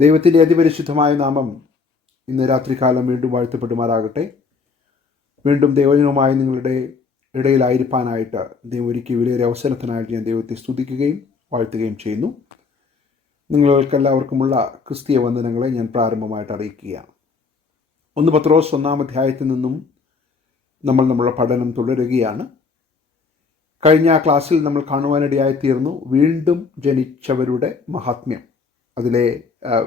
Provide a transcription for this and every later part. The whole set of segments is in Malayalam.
ദൈവത്തിൻ്റെ അതിപരിശുദ്ധമായ നാമം ഇന്ന് രാത്രികാലം വീണ്ടും വാഴ്ത്തപ്പെടുമാറാകട്ടെ. വീണ്ടും ദൈവജനവുമായി നിങ്ങളുടെ ഇടയിലായിരിക്കാനായിട്ട് ദൈവം ഒരുക്കിയ വലിയൊരു അവസരത്തിനായിട്ട് ഞാൻ ദൈവത്തെ സ്തുതിക്കുകയും വാഴ്ത്തുകയും ചെയ്യുന്നു. നിങ്ങൾക്കെല്ലാവർക്കുമുള്ള ക്രിസ്തീയ വന്ദനങ്ങളെ ഞാൻ പ്രാരംഭമായിട്ട് അറിയിക്കുകയാണ്. 1 പത്രോസ് 1-ാം അധ്യായത്തിൽ നിന്നും നമ്മളുടെ പഠനം തുടരുകയാണ്. കഴിഞ്ഞ ക്ലാസ്സിൽ നമ്മൾ കാണുവാനിടയായി തീർന്നു വീണ്ടും ജനിച്ചവരുടെ മഹാത്മ്യം. അതിലെ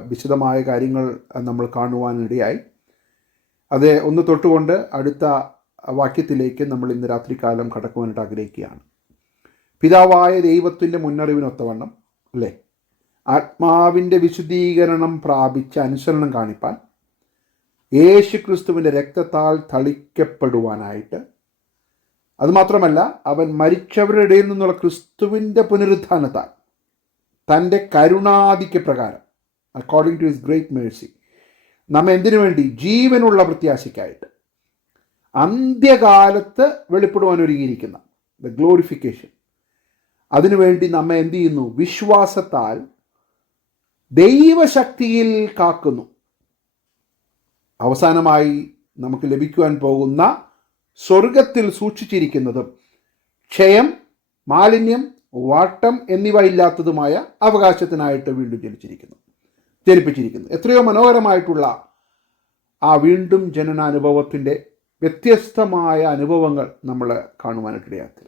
വിശദമായ കാര്യങ്ങൾ നമ്മൾ കാണുവാനിടയായി. അത് ഒന്ന് തൊട്ടുകൊണ്ട് അടുത്ത വാക്യത്തിലേക്ക് നമ്മൾ ഇന്ന് രാത്രികാലം കടക്കുവാനായിട്ട് ആഗ്രഹിക്കുകയാണ്. പിതാവായ ദൈവത്തിൻ്റെ മുന്നറിവിനൊത്തവണ്ണം അല്ലേ, ആത്മാവിൻ്റെ വിശുദ്ധീകരണം പ്രാപിച്ച അനുസരണം കാണിപ്പാൻ യേശു ക്രിസ്തുവിൻ്റെ രക്തത്താൽ തളിക്കപ്പെടുവാനായിട്ട്, അതുമാത്രമല്ല അവൻ മരിച്ചവരുടെ ഇടയിൽ നിന്നുള്ള ക്രിസ്തുവിൻ്റെ പുനരുത്ഥാനത്താൽ തൻ്റെ കരുണാധിക്യ പ്രകാരം according to his great mercy നമ്മെ എന്തിനു വേണ്ടി, ജീവനുള്ള പ്രത്യാശയ്ക്കായിട്ട് അന്ത്യകാലത്ത് വെളിപ്പെടുവാൻ ഒരുങ്ങിയിരിക്കുന്ന ദ ഗ്ലോറിഫിക്കേഷൻ, അതിനുവേണ്ടി നമ്മെ എന്ത് ചെയ്യുന്നു, വിശ്വാസത്താൽ ദൈവശക്തിയിൽ കാക്കുന്നു. അവസാനമായി നമുക്ക് ലഭിക്കുവാൻ പോകുന്ന സ്വർഗത്തിൽ സൂക്ഷിച്ചിരിക്കുന്നതും ക്ഷയം, മാലിന്യം, വാട്ടം എന്നിവ ഇല്ലാത്തതുമായ അവകാശത്തിനായിട്ട് വീണ്ടും ജനിപ്പിച്ചിരിക്കുന്നു. എത്രയോ മനോഹരമായിട്ടുള്ള ആ വീണ്ടും ജനനാനുഭവത്തിൻ്റെ വ്യത്യസ്തമായ അനുഭവങ്ങൾ നമ്മൾ കാണുവാനായിട്ടിടയാക്കി.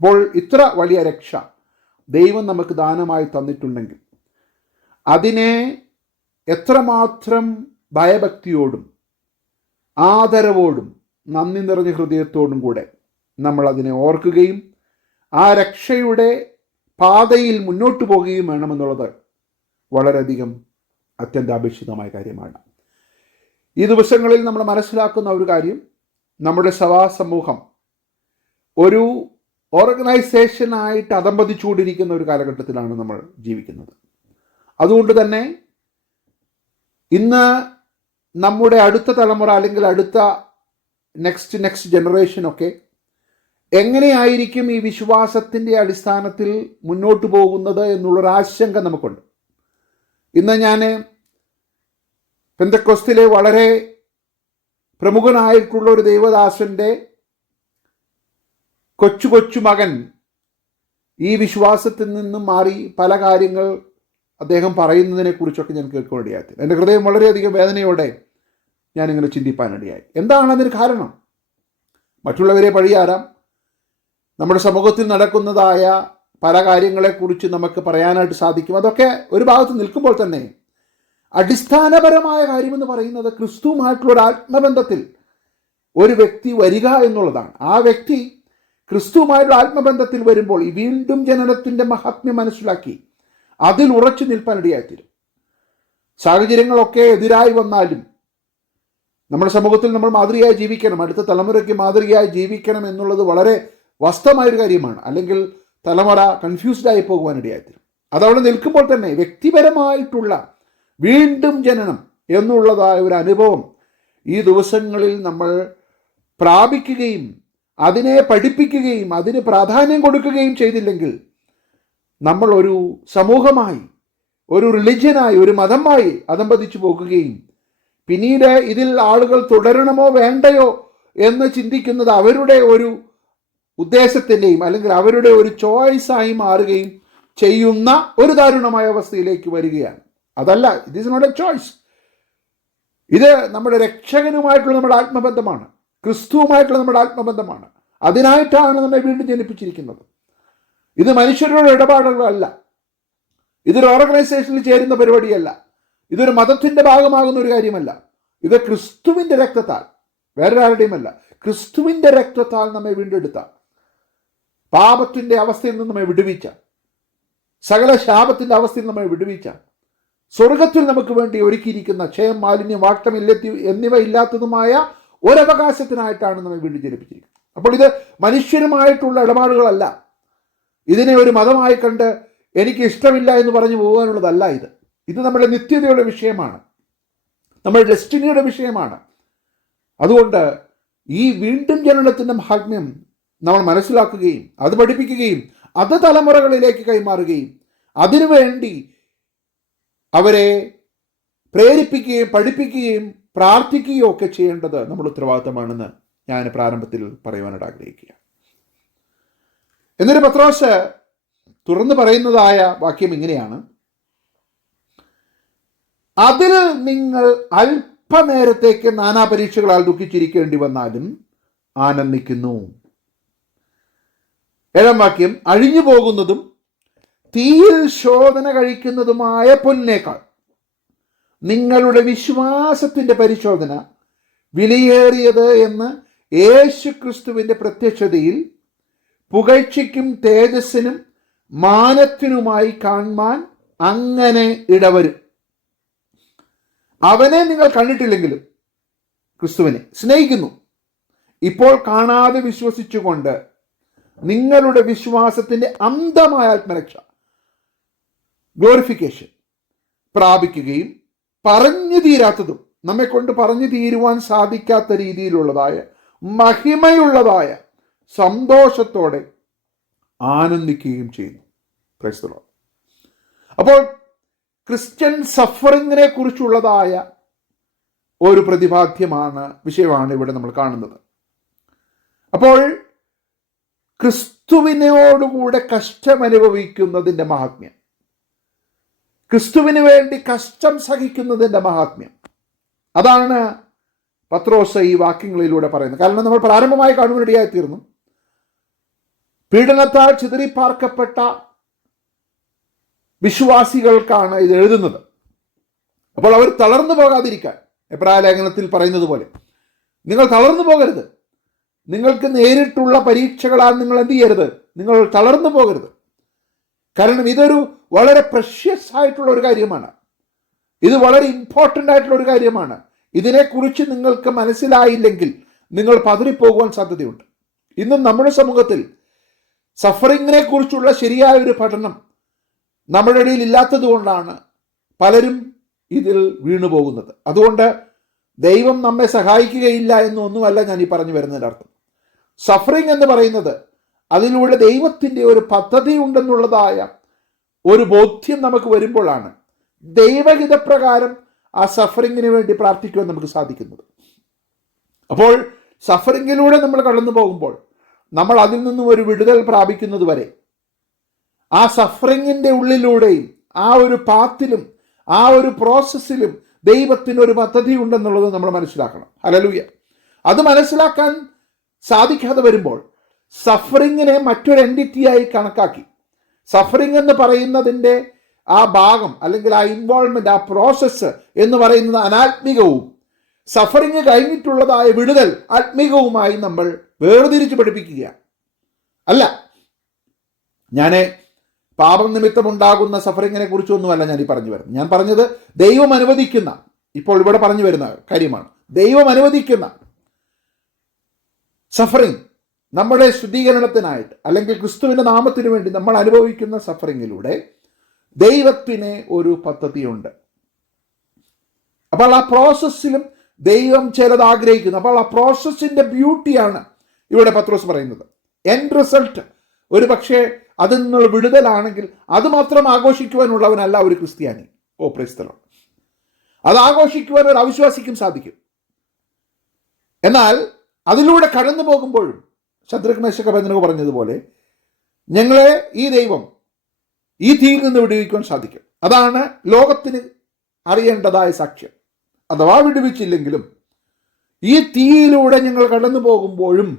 അപ്പോൾ ഇത്ര വലിയ രക്ഷ ദൈവം നമുക്ക് ദാനമായി തന്നിട്ടുണ്ടെങ്കിൽ അതിനെ എത്രമാത്രം ഭയഭക്തിയോടും ആദരവോടും നന്ദി നിറഞ്ഞ ഹൃദയത്തോടും കൂടെ നമ്മൾ അതിനെ ഓർക്കുകയും ആ രക്ഷയുടെ പാതയിൽ മുന്നോട്ട് പോകുകയും വേണമെന്നുള്ളത് വളരെയധികം അത്യന്താപേക്ഷിതമായ കാര്യമാണ്. ഈ ദിവസങ്ങളിൽ നമ്മൾ മനസ്സിലാക്കുന്ന ഒരു കാര്യം, നമ്മുടെ സഭാ സമൂഹം ഒരു ഓർഗനൈസേഷനായിട്ട് അധംപതിച്ചുകൊണ്ടിരിക്കുന്ന ഒരു കാലഘട്ടത്തിലാണ് നമ്മൾ ജീവിക്കുന്നത്. അതുകൊണ്ട് തന്നെ ഇന്ന് നമ്മുടെ അടുത്ത തലമുറ അല്ലെങ്കിൽ അടുത്ത നെക്സ്റ്റ് ജനറേഷനൊക്കെ എങ്ങനെയായിരിക്കും ഈ വിശ്വാസത്തിൻ്റെ അടിസ്ഥാനത്തിൽ മുന്നോട്ട് പോകുന്നത് എന്നുള്ളൊരാശങ്ക നമുക്കുണ്ട്. ഇന്ന് ഞാൻ പെന്തക്കോസ്തിലെ വളരെ പ്രമുഖനായിട്ടുള്ള ഒരു ദൈവദാസൻ്റെ കൊച്ചു മകൻ ഈ വിശ്വാസത്തിൽ നിന്നും മാറി പല കാര്യങ്ങൾ അദ്ദേഹം പറയുന്നതിനെക്കുറിച്ചൊക്കെ ഞാൻ കേൾക്കുവാനിടയായി. എൻ്റെ ഹൃദയം വളരെയധികം വേദനയോടെ ഞാനിങ്ങനെ ചിന്തിപ്പാനിടയായി. എന്താണ് അതിന് കാരണം? മറ്റുള്ളവരെ പഴിയാരാം, നമ്മുടെ സമൂഹത്തിൽ നടക്കുന്നതായ പല കാര്യങ്ങളെക്കുറിച്ച് നമുക്ക് പറയാനായിട്ട് സാധിക്കും. അതൊക്കെ ഒരു ഭാഗത്ത് നിൽക്കുമ്പോൾ തന്നെ അടിസ്ഥാനപരമായ കാര്യമെന്ന് പറയുന്നത് ക്രിസ്തുവുമായിട്ടുള്ള ഒരു ആത്മബന്ധത്തിൽ ഒരു വ്യക്തി വരിക എന്നുള്ളതാണ്. ആ വ്യക്തി ക്രിസ്തുവുമായിട്ടുള്ള ആത്മബന്ധത്തിൽ വരുമ്പോൾ ഈ വീണ്ടും ജനനത്തിൻ്റെ മഹാത്മ്യം മനസ്സിലാക്കി അതിൽ ഉറച്ചു നിൽപ്പാനിടയായിത്തീരും. സാഹചര്യങ്ങളൊക്കെ എതിരായി വന്നാലും നമ്മുടെ സമൂഹത്തിൽ നമ്മൾ മാതൃകയായി ജീവിക്കണം, അടുത്ത തലമുറയ്ക്ക് മാതൃകയായി ജീവിക്കണം എന്നുള്ളത് വളരെ വാസ്തവമായൊരു കാര്യമാണ്. അല്ലെങ്കിൽ തലമുറ കൺഫ്യൂസ്ഡായി പോകുവാനിടയായിത്തീരും. അതവിടെ നിൽക്കുമ്പോൾ തന്നെ വ്യക്തിപരമായിട്ടുള്ള വീണ്ടും ജനനം എന്നുള്ളതായ ഒരു അനുഭവം ഈ ദിവസങ്ങളിൽ നമ്മൾ പ്രാപിക്കുകയും അതിനെ പഠിപ്പിക്കുകയും അതിന് പ്രാധാന്യം കൊടുക്കുകയും ചെയ്തില്ലെങ്കിൽ നമ്മൾ ഒരു സമൂഹമായി, ഒരു റിലിജ്യനായി, ഒരു മതമായി അധംപതിച്ചു പോകുകയും പിന്നീട് ഇതിൽ ആളുകൾ തുടരണമോ വേണ്ടയോ എന്ന് ചിന്തിക്കുന്നത് അവരുടെ ഒരു ഉദ്ദേശത്തിൻ്റെയും അല്ലെങ്കിൽ അവരുടെ ഒരു ചോയ്സായി മാറുകയും ചെയ്യുന്ന ഒരു ദാരുണമായ അവസ്ഥയിലേക്ക് വരികയാണ്. അതല്ല, it is not a choice. ഇത് നമ്മുടെ രക്ഷകനുമായിട്ടുള്ള നമ്മുടെ ആത്മബന്ധമാണ്, ക്രിസ്തുവുമായിട്ടുള്ള നമ്മുടെ ആത്മബന്ധമാണ്. അതിനായിട്ടാണ് നമ്മെ വീണ്ടും ജനിപ്പിച്ചിരിക്കുന്നത്. ഇത് മനുഷ്യരുടെ ഇടപാടുകളല്ല, ഇതൊരു ഓർഗനൈസേഷനിൽ ചേരുന്ന പരിപാടിയല്ല, ഇതൊരു മതത്തിൻ്റെ ഭാഗമാകുന്ന ഒരു കാര്യമല്ല. ഇത് ക്രിസ്തുവിൻ്റെ രക്തത്താൽ, വേറൊരാരുടെയുമല്ല, ക്രിസ്തുവിൻ്റെ രക്തത്താൽ നമ്മെ വീണ്ടെടുത്ത, പാപത്തിൻ്റെ അവസ്ഥയിൽ നിന്ന് നമ്മെ വിടുവിച്ച, സകല ശാപത്തിൻ്റെ അവസ്ഥയിൽ നമ്മെ വിടുവിച്ച, സ്വർഗത്തിൽ നമുക്ക് വേണ്ടി ഒരുക്കിയിരിക്കുന്ന ക്ഷയം, മാലിന്യം, വാട്ടം എന്നിവ ഇല്ലാത്തതുമായ ഒരവകാശത്തിനായിട്ടാണ് നമ്മെ വീണ്ടും ജനിപ്പിച്ചിരിക്കുന്നത്. അപ്പോൾ ഇത് മനുഷ്യരുമായിട്ടുള്ള ഇടപാടുകളല്ല. ഇതിനെ ഒരു മതമായി കണ്ട് എനിക്ക് ഇഷ്ടമില്ല എന്ന് പറഞ്ഞു പോകാനുള്ളതല്ല. ഇത് നമ്മുടെ നിത്യതയുടെ വിഷയമാണ്, നമ്മുടെ ഡെസ്റ്റിനിയുടെ വിഷയമാണ്. അതുകൊണ്ട് ഈ വീണ്ടും ജനനത്തിൻ്റെ മഹാത്മ്യം നമ്മൾ മനസ്സിലാക്കുകയും അത് പഠിപ്പിക്കുകയും അത് തലമുറകളിലേക്ക് കൈമാറുകയും അതിനുവേണ്ടി അവരെ പ്രേരിപ്പിക്കുകയും പഠിപ്പിക്കുകയും പ്രാർത്ഥിക്കുകയും ഒക്കെ ചെയ്യേണ്ടത് നമ്മുടെ ഉത്തരവാദിത്തമാണെന്ന് ഞാൻ പ്രാരംഭത്തിൽ പറയുവാനായിട്ട് ആഗ്രഹിക്കുക. എന്നിട്ട് പത്രോസ് തുറന്നു പറയുന്നതായ വാക്യം ഇങ്ങനെയാണ്: അതിൽ നിങ്ങൾ അല്പനേരത്തേക്ക് നാനാ പരീക്ഷകളാൽ ദുഃഖിച്ചിരിക്കേണ്ടി വന്നാലും ആനന്ദിക്കുന്നു. 7-ാം വാക്യം: അഴിഞ്ഞു പോകുന്നതും തീയിൽ ശോധന കഴിക്കുന്നതുമായ പൊന്നേക്കാൾ നിങ്ങളുടെ വിശ്വാസത്തിന്റെ പരിശോധന വിലയേറിയത് എന്ന് യേശു ക്രിസ്തുവിന്റെ പ്രത്യക്ഷതയിൽ പുകഴ്ചയ്ക്കും തേജസ്സിനും മാനത്തിനുമായി കാണുവാൻ അങ്ങനെ ഇടവരും. അവനെ നിങ്ങൾ കണ്ടിട്ടില്ലെങ്കിലും ക്രിസ്തുവിനെ സ്നേഹിക്കുന്നു. ഇപ്പോൾ കാണാതെ വിശ്വസിച്ചുകൊണ്ട് നിങ്ങളുടെ വിശ്വാസത്തിന്റെ അന്ധമായ ആത്മരക്ഷ, ഗ്ലോറിഫിക്കേഷൻ പ്രാപിക്കുകയും പറഞ്ഞു തീരാത്തതും നമ്മെ കൊണ്ട് പറഞ്ഞു തീരുവാൻ സാധിക്കാത്ത രീതിയിലുള്ളതായ മഹിമയുള്ളതായ സന്തോഷത്തോടെ ആനന്ദിക്കുകയും ചെയ്യുന്നു. Price the Lord. അപ്പോൾ ക്രിസ്ത്യൻ സഫറിങ്ങിനെ കുറിച്ചുള്ളതായ ഒരു വിഷയമാണ് ഇവിടെ നമ്മൾ കാണുന്നത്. അപ്പോൾ ക്രിസ്തുവിനോടുകൂടെ കഷ്ടമനുഭവിക്കുന്നതിൻ്റെ മഹാത്മ്യം, ക്രിസ്തുവിന് വേണ്ടി കഷ്ടം സഹിക്കുന്നതിൻ്റെ മഹാത്മ്യം, അതാണ് പത്രോസ് ഈ വാക്യങ്ങളിലൂടെ പറയുന്നത്. കാരണം നമ്മൾ പ്രാരംഭമായി കാണുവാനിടയായി തീർന്നു, പീഡനത്താൽ ചിതറിപ്പാർക്കപ്പെട്ട വിശ്വാസികൾക്കാണ് ഇത് എഴുതുന്നത്. അപ്പോൾ അവർ തളർന്നു പോകാതിരിക്കാൻ എബ്രായ ലേഖനത്തിൽ പറയുന്നത് പോലെ നിങ്ങൾ തളർന്നു പോകരുത്. നിങ്ങൾക്ക് നേരിട്ടുള്ള പരീക്ഷകളാൽ നിങ്ങൾ എന്ത് ചെയ്യരുത്? നിങ്ങൾ തളർന്നു പോകരുത്. കാരണം ഇതൊരു വളരെ പ്രഷ്യസ് ആയിട്ടുള്ള ഒരു കാര്യമാണ്. ഇത് വളരെ ഇമ്പോർട്ടൻ്റ് ആയിട്ടുള്ള ഒരു കാര്യമാണ്. ഇതിനെക്കുറിച്ച് നിങ്ങൾക്ക് മനസ്സിലായില്ലെങ്കിൽ നിങ്ങൾ പതറിപ്പോകുവാൻ സാധ്യതയുണ്ട്. ഇന്നും നമ്മുടെ സമൂഹത്തിൽ സഫറിങ്ങിനെ കുറിച്ചുള്ള ശരിയായ ഒരു പഠനം നമ്മുടെ ഇടയിൽ ഇല്ലാത്തത് കൊണ്ടാണ് പലരും ഇതിൽ വീണുപോകുന്നത്. അതുകൊണ്ട് ദൈവം നമ്മെ സഹായിക്കുകയില്ല എന്നൊന്നുമല്ല ഞാൻ ഈ പറഞ്ഞു വരുന്നതിൻ്റെ അർത്ഥം. സഫറിങ് എന്ന് പറയുന്നത് അതിലൂടെ ദൈവത്തിൻ്റെ ഒരു പദ്ധതി ഉണ്ടെന്നുള്ളതായ ഒരു ബോധ്യം നമുക്ക് വരുമ്പോഴാണ് ദൈവഹിതപ്രകാരം ആ സഫറിങ്ങിന് വേണ്ടി പ്രാർത്ഥിക്കുവാൻ നമുക്ക് സാധിക്കുന്നത്. അപ്പോൾ സഫറിങ്ങിലൂടെ നമ്മൾ കടന്നു പോകുമ്പോൾ നമ്മൾ അതിൽ നിന്നും ഒരു വിടുതൽ പ്രാപിക്കുന്നത് വരെ ആ സഫറിങ്ങിൻ്റെ ഉള്ളിലൂടെയും ആ ഒരു പാത്തിലും ആ ഒരു പ്രോസസ്സിലും ദൈവത്തിനൊരു പദ്ധതി ഉണ്ടെന്നുള്ളത് നമ്മൾ മനസ്സിലാക്കണം. ഹല്ലേലൂയ. അത് മനസ്സിലാക്കാൻ സാധിക്കാതെ വരുമ്പോൾ സഫറിങ്ങിനെ മറ്റൊരു എൻറ്റിറ്റിയായി കണക്കാക്കി സഫറിങ് എന്ന് പറയുന്നതിൻ്റെ ആ ഭാഗം അല്ലെങ്കിൽ ആ ഇൻവോൾവ്മെന്റ്, ആ പ്രോസസ്സ് എന്ന് പറയുന്നത് അനാത്മികവും സഫറിങ് കഴിഞ്ഞിട്ടുള്ളതായ വിടുതൽ ആത്മികവുമായി നമ്മൾ വേർതിരിച്ച് പഠിപ്പിക്കുകയാണ്. അല്ല, ഞാൻ പാപം നിമിത്തമുണ്ടാകുന്ന സഫറിങ്ങിനെ കുറിച്ചൊന്നുമല്ല ഞാൻ ഈ പറഞ്ഞു വരുന്നത്. ഞാൻ പറഞ്ഞത് ദൈവം അനുവദിക്കുന്ന, ഇപ്പോൾ ഇവിടെ പറഞ്ഞു വരുന്ന കാര്യമാണ്. ദൈവം അനുവദിക്കുന്ന സഫറിങ് നമ്മുടെ ശുദ്ധീകരണത്തിനായിട്ട് അല്ലെങ്കിൽ ക്രിസ്തുവിൻ്റെ നാമത്തിന് വേണ്ടി നമ്മൾ അനുഭവിക്കുന്ന സഫറിങ്ങിലൂടെ ദൈവത്തിന് ഒരു പദ്ധതിയുണ്ട്. അപ്പോൾ ആ പ്രോസസ്സിലും ദൈവം ചിലത് ആഗ്രഹിക്കുന്നു. അപ്പോൾ ആ പ്രോസസ്സിൻ്റെ ബ്യൂട്ടിയാണ് ഇവിടെ പത്രോസ് പറയുന്നത്. എൻഡ് റിസൾട്ട് ഒരു പക്ഷേ അതിൽ നിന്നുള്ള വിടുതലാണെങ്കിൽ അത് മാത്രം ആഘോഷിക്കുവാനുള്ളവനല്ല ഒരു ക്രിസ്ത്യാനി. ഓ പ്രൈസ് ദി ലോർഡ്. അത് ആഘോഷിക്കുവാൻ ഒരു അവിശ്വാസിക്കും സാധിക്കും. എന്നാൽ അതിലൂടെ കടന്നു പോകുമ്പോഴും ശദ്രക് മേശക് അബേദ്നഗോ പറഞ്ഞതുപോലെ ഞങ്ങളെ ഈ ദൈവം ഈ തീയിൽ നിന്ന് വിടുവിക്കുവാൻ സാധിക്കും. അതാണ് ലോകത്തിന് അറിയേണ്ടതായ സാക്ഷ്യം. അഥവാ വിടുവിച്ചില്ലെങ്കിലും ഈ തീയിലൂടെ ഞങ്ങൾ കടന്നു പോകുമ്പോഴും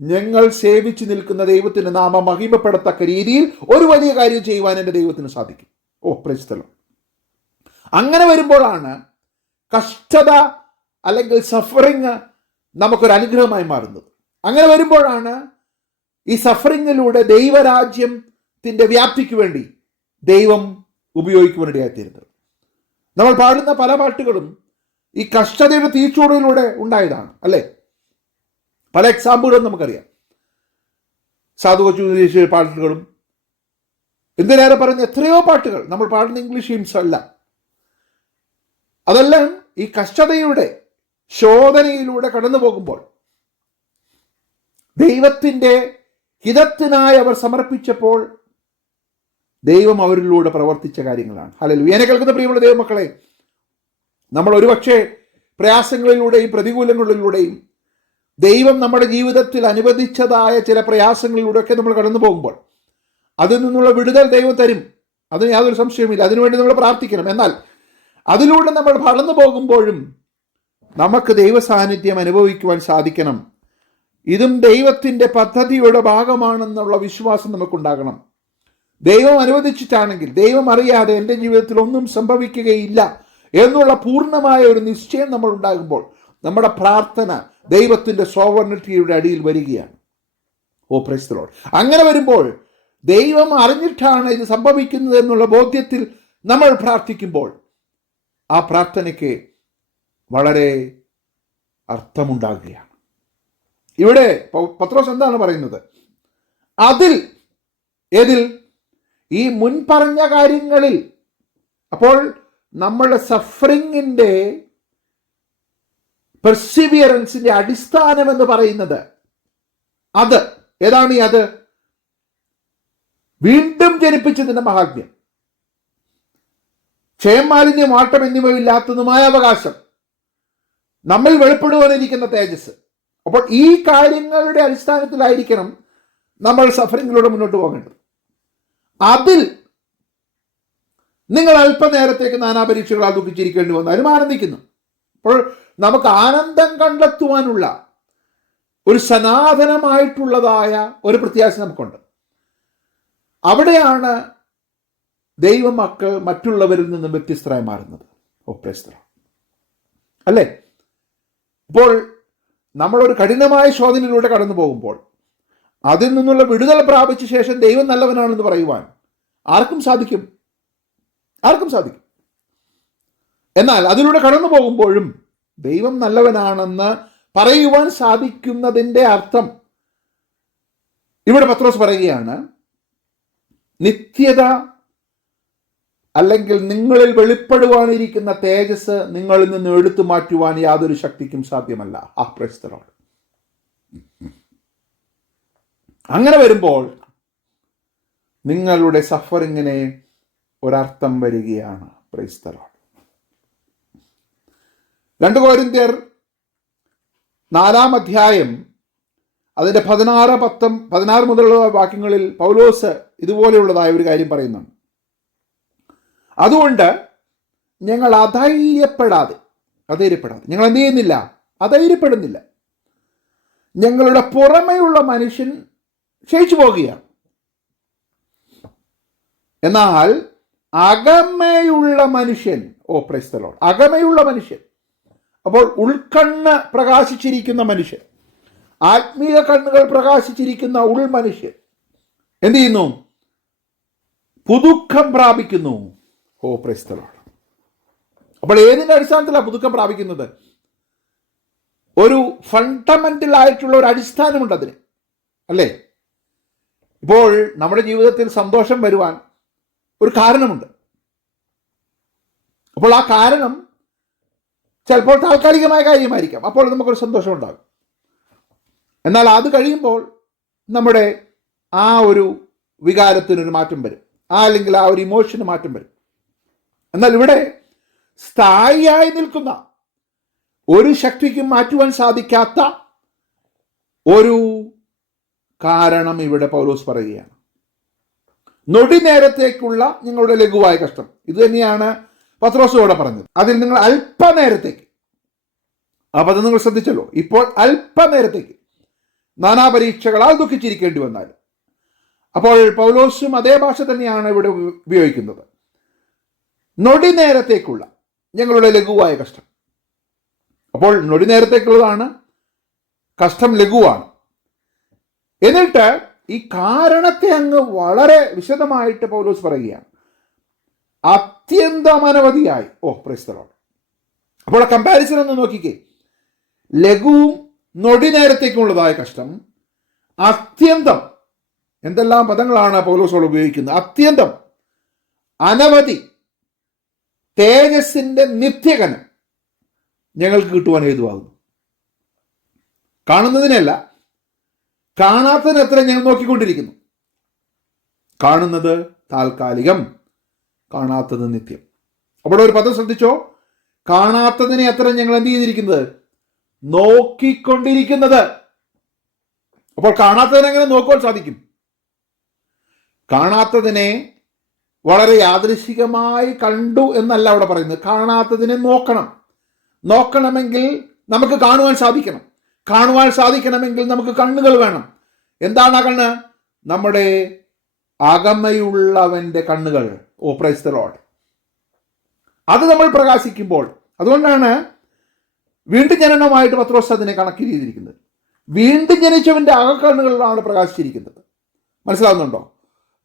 ഞങ്ങൾ സേവിച്ചു നിൽക്കുന്ന ദൈവത്തിന് നാമം മഹിമപ്പെടത്തക്ക രീതിയിൽ ഒരു വലിയ കാര്യം ചെയ്യുവാൻ എൻ്റെ ദൈവത്തിന് സാധിക്കും. ഓ പ്രൈസ് ദി ലോർഡ്. അങ്ങനെ വരുമ്പോഴാണ് കഷ്ടത അല്ലെങ്കിൽ സഫറിങ് നമുക്കൊരു അനുഗ്രഹമായി മാറുന്നത്. അങ്ങനെ വരുമ്പോഴാണ് ഈ സഫറിങ്ങിലൂടെ ദൈവരാജ്യത്തിൻ്റെ വ്യാപ്തിക്ക് വേണ്ടി ദൈവം ഉപയോഗിക്കുവാനിടയായിത്തീരുന്നത്. നമ്മൾ പാടുന്ന പല പാട്ടുകളും ഈ കഷ്ടതയുടെ തീച്ചൂടിലൂടെ ഉണ്ടായതാണ്, അല്ലേ? പല എക്സാമ്പിളുകളും നമുക്കറിയാം. സാധു കൊച്ചു പാട്ടുകളും എന്തിനേറെ പറയുന്ന എത്രയോ പാട്ടുകൾ നമ്മൾ പാടുന്ന ഇംഗ്ലീഷ് ഹിംസ് അല്ല. അതെല്ലാം ഈ കഷ്ടതയുടെ ശോധനയിലൂടെ കടന്നു പോകുമ്പോൾ ദൈവത്തിൻ്റെ ഹിതത്തിനായി അവർ സമർപ്പിച്ചപ്പോൾ ദൈവം അവരിലൂടെ പ്രവർത്തിച്ച കാര്യങ്ങളാണ്. ഹല്ലേലൂയ. എന്നെ കേൾക്കുന്ന പ്രിയമുള്ള ദൈവമക്കളെ, നമ്മൾ ഒരുപക്ഷെ പ്രയാസങ്ങളിലൂടെയും പ്രതികൂലങ്ങളിലൂടെയും ദൈവം നമ്മുടെ ജീവിതത്തിൽ അനുവദിച്ചതായ ചില പ്രയാസങ്ങളിലൂടെയൊക്കെ നമ്മൾ കടന്നു പോകുമ്പോൾ അതിൽ നിന്നുള്ള വിടുതൽ ദൈവം തരും, അതിന് യാതൊരു സംശയവുമില്ല. അതിനുവേണ്ടി നമ്മൾ പ്രാർത്ഥിക്കണം. എന്നാൽ അതിലൂടെ നമ്മൾ കടന്നു പോകുമ്പോഴും നമുക്ക് ദൈവ സാന്നിധ്യം അനുഭവിക്കുവാൻ സാധിക്കണം. ഇതും ദൈവത്തിൻ്റെ പദ്ധതിയുടെ ഭാഗമാണെന്നുള്ള വിശ്വാസം നമുക്കുണ്ടാകണം. ദൈവം അനുവദിച്ചിട്ടാണെങ്കിൽ, ദൈവം അറിയാതെ എൻ്റെ ജീവിതത്തിൽ ഒന്നും സംഭവിക്കുകയില്ല എന്നുള്ള പൂർണ്ണമായ ഒരു നിശ്ചയം നമ്മൾ ഉണ്ടാകുമ്പോൾ നമ്മുടെ പ്രാർത്ഥന ദൈവത്തിൻ്റെ സോവർണിറ്റിയുടെ അടിയിൽ വരികയാണ്. ഓ പ്രൈസ് ദി ലോർഡ്. അങ്ങനെ വരുമ്പോൾ ദൈവം അറിഞ്ഞിട്ടാണ് ഇത് സംഭവിക്കുന്നത് എന്നുള്ള ബോധ്യത്തിൽ നമ്മൾ പ്രാർത്ഥിക്കുമ്പോൾ ആ പ്രാർത്ഥനയ്ക്ക് വളരെ അർത്ഥമുണ്ടാകുകയാണ്. ഇവിടെ പത്രോസ് എന്താണ് പറയുന്നത്? ഏതിൽ? ഈ മുൻപറഞ്ഞ കാര്യങ്ങളിൽ. അപ്പോൾ നമ്മളുടെ സഫറിങ്ങിൻ്റെ പെർസിവിയറൻസിന്റെ അടിസ്ഥാനം എന്ന് പറയുന്നത് അത് ഏതാണ്? അത് വീണ്ടും ജനിപ്പിച്ചതിന്റെ മഹാത്മ്യം, ക്ഷയം, മാലിന്യം, മാട്ടം എന്നിവയില്ലാത്തതുമായ അവകാശം, നമ്മിൽ വെളിപ്പെടുവാനിരിക്കുന്ന തേജസ്. അപ്പോൾ ഈ കാര്യങ്ങളുടെ അടിസ്ഥാനത്തിലായിരിക്കണം നമ്മൾ സഫറിങ്ങിലൂടെ മുന്നോട്ട് പോകേണ്ടത്. അതിൽ നിങ്ങൾ അല്പനേരത്തേക്ക് നാനാപരീക്ഷകളാൽ ദുഃഖിച്ചിരിക്കേണ്ടി വന്നാലും ആനന്ദിക്കുന്നു. അപ്പോൾ നമുക്ക് ആനന്ദം കണ്ടെത്തുവാനുള്ള ഒരു സനാതനമായിട്ടുള്ളതായ ഒരു പ്രത്യാശ നമുക്കുണ്ട്. അവിടെയാണ് ദൈവമക്കൾ മറ്റുള്ളവരിൽ നിന്നും വ്യത്യസ്തരായി മാറുന്നത്. ഓ പ്രൈസ് ദി ലോർഡ്. അല്ലേ? ഇപ്പോൾ നമ്മളൊരു കഠിനമായ ശോധനയിലൂടെ കടന്നു പോകുമ്പോൾ അതിൽ നിന്നുള്ള വിടുതൽ പ്രാപിച്ച ശേഷം ദൈവം നല്ലവനാണെന്ന് പറയുവാൻ ആർക്കും സാധിക്കും? എന്നാൽ അതിലൂടെ കടന്നു പോകുമ്പോഴും ദൈവം നല്ലവനാണെന്ന് പറയുവാൻ സാധിക്കുന്നതിൻ്റെ അർത്ഥം ഇവിടെ പത്രോസ് പറയുകയാണ്, നിത്യത അല്ലെങ്കിൽ നിങ്ങളിൽ വെളിപ്പെടുവാനിരിക്കുന്ന തേജസ് നിങ്ങളിൽ നിന്ന് എടുത്തു മാറ്റുവാൻ യാതൊരു ശക്തിക്കും സാധ്യമല്ല. Price the Lord. അങ്ങനെ വരുമ്പോൾ നിങ്ങളുടെ സഫറിങ്ങിനെ ഒരർത്ഥം വരികയാണ്. Price the Lord. 2 കൊരിന്ത്യർ 4-ാം അധ്യായം അതിൻ്റെ 16 മുതലുള്ള വാക്യങ്ങളിൽ പൗലോസ് ഇതുപോലെയുള്ളതായ ഒരു കാര്യം പറയുന്നുണ്ട്. അതുകൊണ്ട് ഞങ്ങൾ അധൈര്യപ്പെടാതെ ഞങ്ങൾ എന്ത് ചെയ്യുന്നില്ല? അധൈര്യപ്പെടുന്നില്ല. ഞങ്ങളുടെ പുറമെയുള്ള മനുഷ്യൻ ക്ഷയിച്ചു പോകുകയാണ്, എന്നാൽ അകമയുള്ള മനുഷ്യൻ, ഓ പ്രൈസ് ദി ലോർഡ്, അകമയുള്ള മനുഷ്യൻ, അപ്പോൾ ഉൾക്കണ്ണ് പ്രകാശിച്ചിരിക്കുന്ന മനുഷ്യൻ, ആത്മീയ കണ്ണുകൾ പ്രകാശിച്ചിരിക്കുന്ന ഉൾമനുഷ്യൻ എന്ത് ചെയ്യുന്നു? പുതുക്കം പ്രാപിക്കുന്നു. ഓ പ്രൈസ് ദി ലോർഡ്. അപ്പോൾ ഏതിൻ്റെ അടിസ്ഥാനത്തിലാണ് പുതുക്കം പ്രാപിക്കുന്നത്? ഒരു ഫണ്ടമെന്റൽ ആയിട്ടുള്ള ഒരു അടിസ്ഥാനമുണ്ട് അതിന്, അല്ലേ? ഇപ്പോൾ നമ്മുടെ ജീവിതത്തിൽ സന്തോഷം വരുവാൻ ഒരു കാരണമുണ്ട്. അപ്പോൾ ആ കാരണം ചിലപ്പോൾ താൽക്കാലികമായ കാര്യമായിരിക്കാം. അപ്പോൾ നമുക്കൊരു സന്തോഷം ഉണ്ടാകും. എന്നാൽ അത് കഴിയുമ്പോൾ നമ്മുടെ ആ ഒരു വികാരത്തിനൊരു മാറ്റം വരും, അല്ലെങ്കിൽ ആ ഒരു ഇമോഷന് മാറ്റം വരും. എന്നാൽ ഇവിടെ സ്ഥായിയായി നിൽക്കുന്ന ഒരു ശക്തിക്കും മാറ്റുവാൻ സാധിക്കാത്ത ഒരു കാരണം ഇവിടെ പൗലോസ് പറയുകയാണ്. നൊടി നേരത്തേക്കുള്ള നിങ്ങളുടെ ലഘുവായ കഷ്ടം. ഇത് തന്നെയാണ് പത്രോസോടെ പറഞ്ഞത്. അതിൽ നിങ്ങൾ അല്പനേരത്തേക്ക്, ആ പദം നിങ്ങൾ ശ്രദ്ധിച്ചല്ലോ, ഇപ്പോൾ അല്പനേരത്തേക്ക് നാനാപരീക്ഷകളാൽ ദുഃഖിച്ചിരിക്കേണ്ടി വന്നാൽ. അപ്പോൾ പൗലോസും അതേ ഭാഷ തന്നെയാണ് ഇവിടെ ഉപയോഗിക്കുന്നത്. നൊടി നേരത്തേക്കുള്ള ഞങ്ങളുടെ ലഘുവായ കഷ്ടം. അപ്പോൾ നൊടി നേരത്തേക്കുള്ളതാണ് കഷ്ടം, ലഘുവാണ്. എന്നിട്ട് ഈ കാരണത്തെ അങ്ങ് വളരെ വിശദമായിട്ട് പൗലോസ് പറയുകയാണ്, അത്യന്തം അനവധിയായി. ഓ പ്രൈസ് ദി ലോർഡ്. അപ്പോൾ ആ കമ്പാരിസൺ ഒന്ന് നോക്കിക്കേ. ലഘുവും നൊടി നേരത്തേക്കുള്ളതായ കഷ്ടം, അത്യന്തം, എന്തെല്ലാം പദങ്ങളാണ് പൗലോസോട് ഉപയോഗിക്കുന്നത്? അത്യന്തം, അനവധി, തേജസ്സിന്റെ നിത്യകനം ഞങ്ങൾക്ക് കിട്ടുവാൻ ഹേതുവാകുന്നു. കാണുന്നതിനല്ല, കാണാത്തതിന് എത്ര ഞങ്ങൾ നോക്കിക്കൊണ്ടിരിക്കുന്നു. കാണുന്നത് താൽക്കാലികം, കാണാത്തത് നിത്യം. അവിടെ ഒരു പദം ശ്രദ്ധിച്ചോ, കാണാത്തതിനെ അത്ര ഞങ്ങൾ എന്ത് ചെയ്തിരിക്കുന്നത്? നോക്കിക്കൊണ്ടിരിക്കുന്നത്. അപ്പോൾ കാണാത്തതിനെ എങ്ങനെ നോക്കുവാൻ സാധിക്കും? കാണാത്തതിനെ വളരെ യാദൃശികമായി കണ്ടു എന്നല്ല അവിടെ പറയുന്നത്. കാണാത്തതിനെ നോക്കണം. നോക്കണമെങ്കിൽ നമുക്ക് കാണുവാൻ സാധിക്കണം. കാണുവാൻ സാധിക്കണമെങ്കിൽ നമുക്ക് കണ്ണുകൾ വേണം. എന്താണ് ആ കണ്ണ്? നമ്മുടെ അകമയുള്ളവന്റെ കണ്ണുകൾ. ഓ പ്രൈസ് ദി ലോർഡ്. അത് നമ്മൾ പ്രകാശിക്കുമ്പോൾ, അതുകൊണ്ടാണ് വീണ്ടും ജനനമായിട്ട് പത്രോസ് അതിനെ കണക്ട് ചെയ്തിരിക്കുന്നത്. വീണ്ടും ജനിച്ചവന്റെ അകക്കണ്ണുകളിലാണ് പ്രകാശിച്ചിരിക്കുന്നത്. മനസ്സിലാവുന്നുണ്ടോ?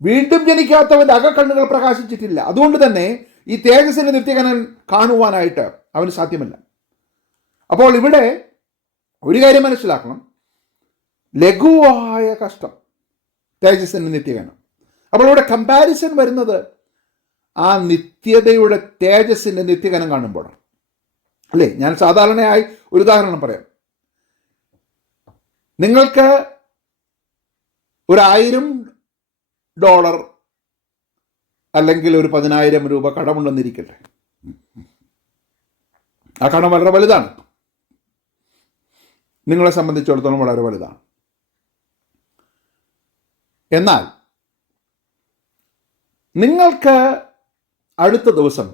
വീണ്ടും ജനിക്കാത്തവന്റെ അകക്കണ്ണുകൾ പ്രകാശിച്ചിട്ടില്ല. അതുകൊണ്ട് തന്നെ ഈ തേജസ്സിന്റെ നിത്യകനൻ കാണുവാനായിട്ട് അവന് സാധ്യമല്ല. അപ്പോൾ ഇവിടെ ഒരു കാര്യം മനസ്സിലാക്കണം, ലഘുവായ കഷ്ടം, തേജസ്സിന്റെ നിത്യകനം. അപ്പോൾ ഇവിടെ കമ്പാരിസൺ വരുന്നത് ആ നിത്യതയുടെ തേജസ്സിന്റെ നിത്യകനം കാണുമ്പോഴാണ്, അല്ലേ? ഞാൻ സാധാരണയായി ഒരു ഉദാഹരണം പറയാം. നിങ്ങൾക്ക് $1000 അല്ലെങ്കിൽ ഒരു 10,000 രൂപ കടമുണ്ടെന്നിരിക്കട്ടെ. ആ കടം വളരെ വലുതാണ്, നിങ്ങളെ സംബന്ധിച്ചിടത്തോളം വളരെ വലുതാണ്. എന്നാൽ നിങ്ങൾക്ക് അടുത്ത ദിവസം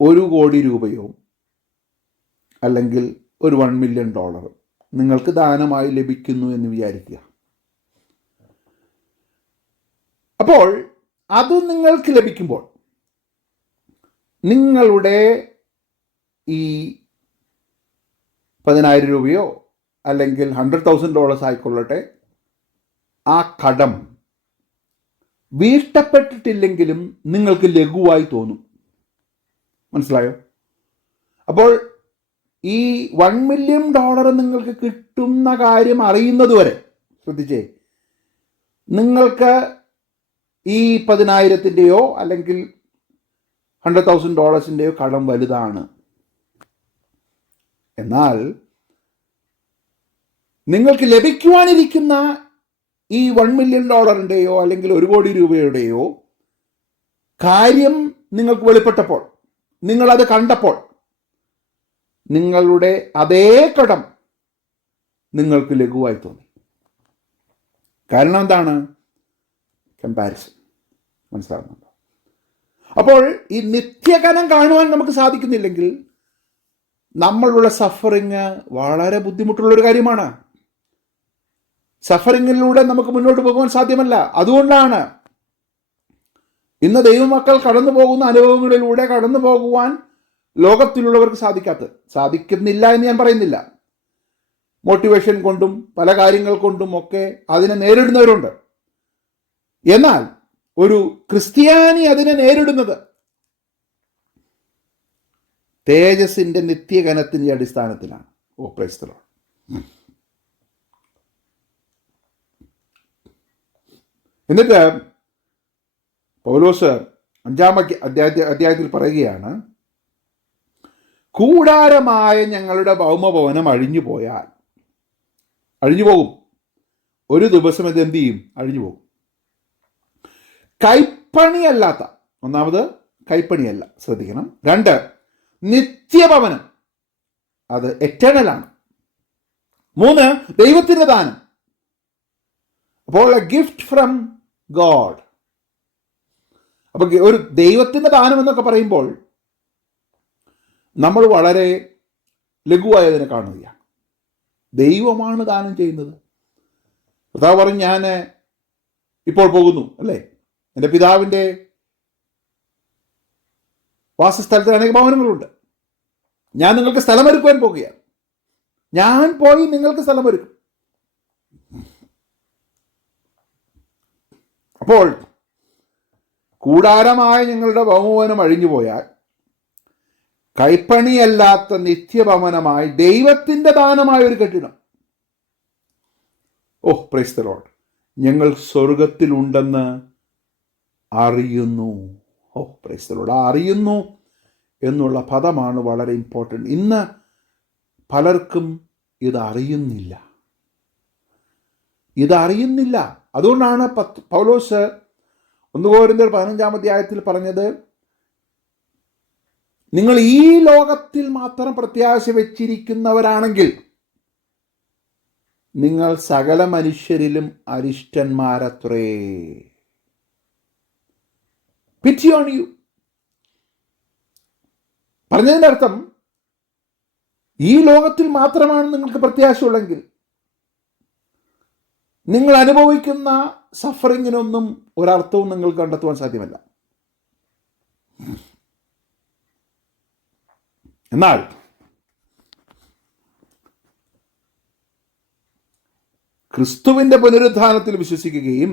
1 കോടി രൂപയോ അല്ലെങ്കിൽ ഒരു $1 മില്യൺ നിങ്ങൾക്ക് ദാനമായി ലഭിക്കുന്നു എന്ന് വിചാരിക്കുക. അപ്പോൾ അത് നിങ്ങൾക്ക് ലഭിക്കുമ്പോൾ നിങ്ങളുടെ ഈ 10,000 രൂപയോ അല്ലെങ്കിൽ $100,000 ആയിക്കൊള്ളട്ടെ, ആ കടം വീട്ടപ്പെട്ടിട്ടില്ലെങ്കിലും നിങ്ങൾക്ക് ലഘുവായി തോന്നും. മനസ്സിലായോ? അപ്പോൾ ഈ $1 മില്യൺ നിങ്ങൾക്ക് കിട്ടുന്ന കാര്യം അറിയുന്നത് വരെ, ശ്രദ്ധിച്ചേ, നിങ്ങൾക്ക് ഈ 10,000-ൻ്റെയോ അല്ലെങ്കിൽ $100,000-ൻ്റെയോ കടം വലുതാണ്. എന്നാൽ നിങ്ങൾക്ക് ലഭിക്കുവാനിരിക്കുന്ന ഈ $1 മില്യൺ അല്ലെങ്കിൽ 1 കോടി രൂപയുടെയോ കാര്യം നിങ്ങൾക്ക് വെളിപ്പെട്ടപ്പോൾ, നിങ്ങളത് കണ്ടപ്പോൾ, നിങ്ങളുടെ അതേ കടം നിങ്ങൾക്ക് ലഘുവായി തോന്നി. കാരണം എന്താണ്? കമ്പാരിസൺ. മനസ്സിലാകുന്നുണ്ടോ? അപ്പോൾ ഈ നിത്യകനം കാണുവാൻ നമുക്ക് സാധിക്കുന്നില്ലെങ്കിൽ നമ്മളുള്ള സഫറിങ് വളരെ ബുദ്ധിമുട്ടുള്ളൊരു കാര്യമാണ്. സഫറിങ്ങിലൂടെ നമുക്ക് മുന്നോട്ട് പോകുവാൻ സാധ്യമല്ല. അതുകൊണ്ടാണ് ഇന്ന് ദൈവമക്കൾ കടന്നു പോകുന്ന അനുഭവങ്ങളിലൂടെ കടന്നു പോകുവാൻ ലോകത്തിലുള്ളവർക്ക് സാധിക്കുന്നില്ല എന്ന് ഞാൻ പറയുന്നില്ല. മോട്ടിവേഷൻ കൊണ്ടും പല കാര്യങ്ങൾ കൊണ്ടും ഒക്കെ അതിനെ നേരിടുന്നവരുണ്ട്. എന്നാൽ ഒരു ക്രിസ്ത്യാനി അതിനെ നേരിടുന്നത് തേജസ്സിന്റെ നിത്യകനത്തിന്റെ അടിസ്ഥാനത്തിലാണ്. ഓ പ്രൈസ് ദി ലോർഡ്. എന്നിട്ട് പൗലോസ് 5-ാം അധ്യായത്തിൽ പറയുകയാണ്, കൂടാരമായ ഞങ്ങളുടെ ഭൗമഭവനം അഴിഞ്ഞു പോകും. ഒരു ദിവസം ഇത് എന്ത് ചെയ്യും? അഴിഞ്ഞു പോകും. കൈപ്പണിയല്ലാത്ത, ഒന്നാമത് കൈപ്പണിയല്ല, ശ്രദ്ധിക്കണം. 2, നിത്യഭവനം, അത് എറ്റേണലാണ്. 3, ദൈവത്തിൻ്റെ ദാനം. അപ്പോൾ എ ഗിഫ്റ്റ് ഫ്രം ഗോഡ്. അപ്പൊ ഒരു ദൈവത്തിൻ്റെ ദാനം എന്നൊക്കെ പറയുമ്പോൾ നമ്മൾ വളരെ ലഘുവായി അതിനെ കാണുകയാണ്. ദൈവമാണ് ദാനം ചെയ്യുന്നത്. കർത്താവ് പറഞ്ഞു, ഞാൻ ഇപ്പോൾ പോകുന്നു, അല്ലേ? എൻ്റെ പിതാവിൻ്റെ വാസസ്ഥലത്തിൽ അനേക ഭവനങ്ങളുണ്ട്. ഞാൻ നിങ്ങൾക്ക് സ്ഥലമൊരുക്കുവാൻ പോകുകയാണ്. ഞാൻ പോയി നിങ്ങൾക്ക് സ്ഥലമൊരുക്കും. അപ്പോൾ കൂടാരമായ ഞങ്ങളുടെ ഭൗമഭവനം അഴിഞ്ഞു പോയാൽ കൈപ്പണിയല്ലാത്ത നിത്യഭവനമായി ദൈവത്തിൻ്റെ ദാനമായ ഒരു കെട്ടിടം, ഓ പ്രൈസ് ദി ലോർഡ്, ഞങ്ങൾ സ്വർഗത്തിലുണ്ടെന്ന് അറിയുന്നു. ഓ പ്രൈസ് ദി ലോർഡ്. അറിയുന്നു എന്നുള്ള പദമാണ് വളരെ ഇമ്പോർട്ടൻ്റ്. ഇന്ന് പലർക്കും ഇതറിയുന്നില്ല. അതുകൊണ്ടാണ് പൗലോസ് 1 കൊരിന്ത്യർ 15-ാം അധ്യായത്തിൽ പറഞ്ഞത്, നിങ്ങൾ ഈ ലോകത്തിൽ മാത്രം പ്രത്യാശ വെച്ചിരിക്കുന്നവരാണെങ്കിൽ നിങ്ങൾ സകല മനുഷ്യരിലും അരിഷ്ടന്മാരത്രേ. പിറ്റി ഓൺ യു. പറഞ്ഞതിൻ്റെ അർത്ഥം, ഈ ലോകത്തിൽ മാത്രമാണ് നിങ്ങൾക്ക് പ്രത്യാശയുള്ളെങ്കിൽ നിങ്ങൾ അനുഭവിക്കുന്ന സഫറിങ്ങിനൊന്നും ഒരർത്ഥവും നിങ്ങൾക്ക് കണ്ടെത്തുവാൻ സാധ്യമല്ല. എന്നാൽ ക്രിസ്തുവിൻ്റെ പുനരുത്ഥാനത്തിൽ വിശ്വസിക്കുകയും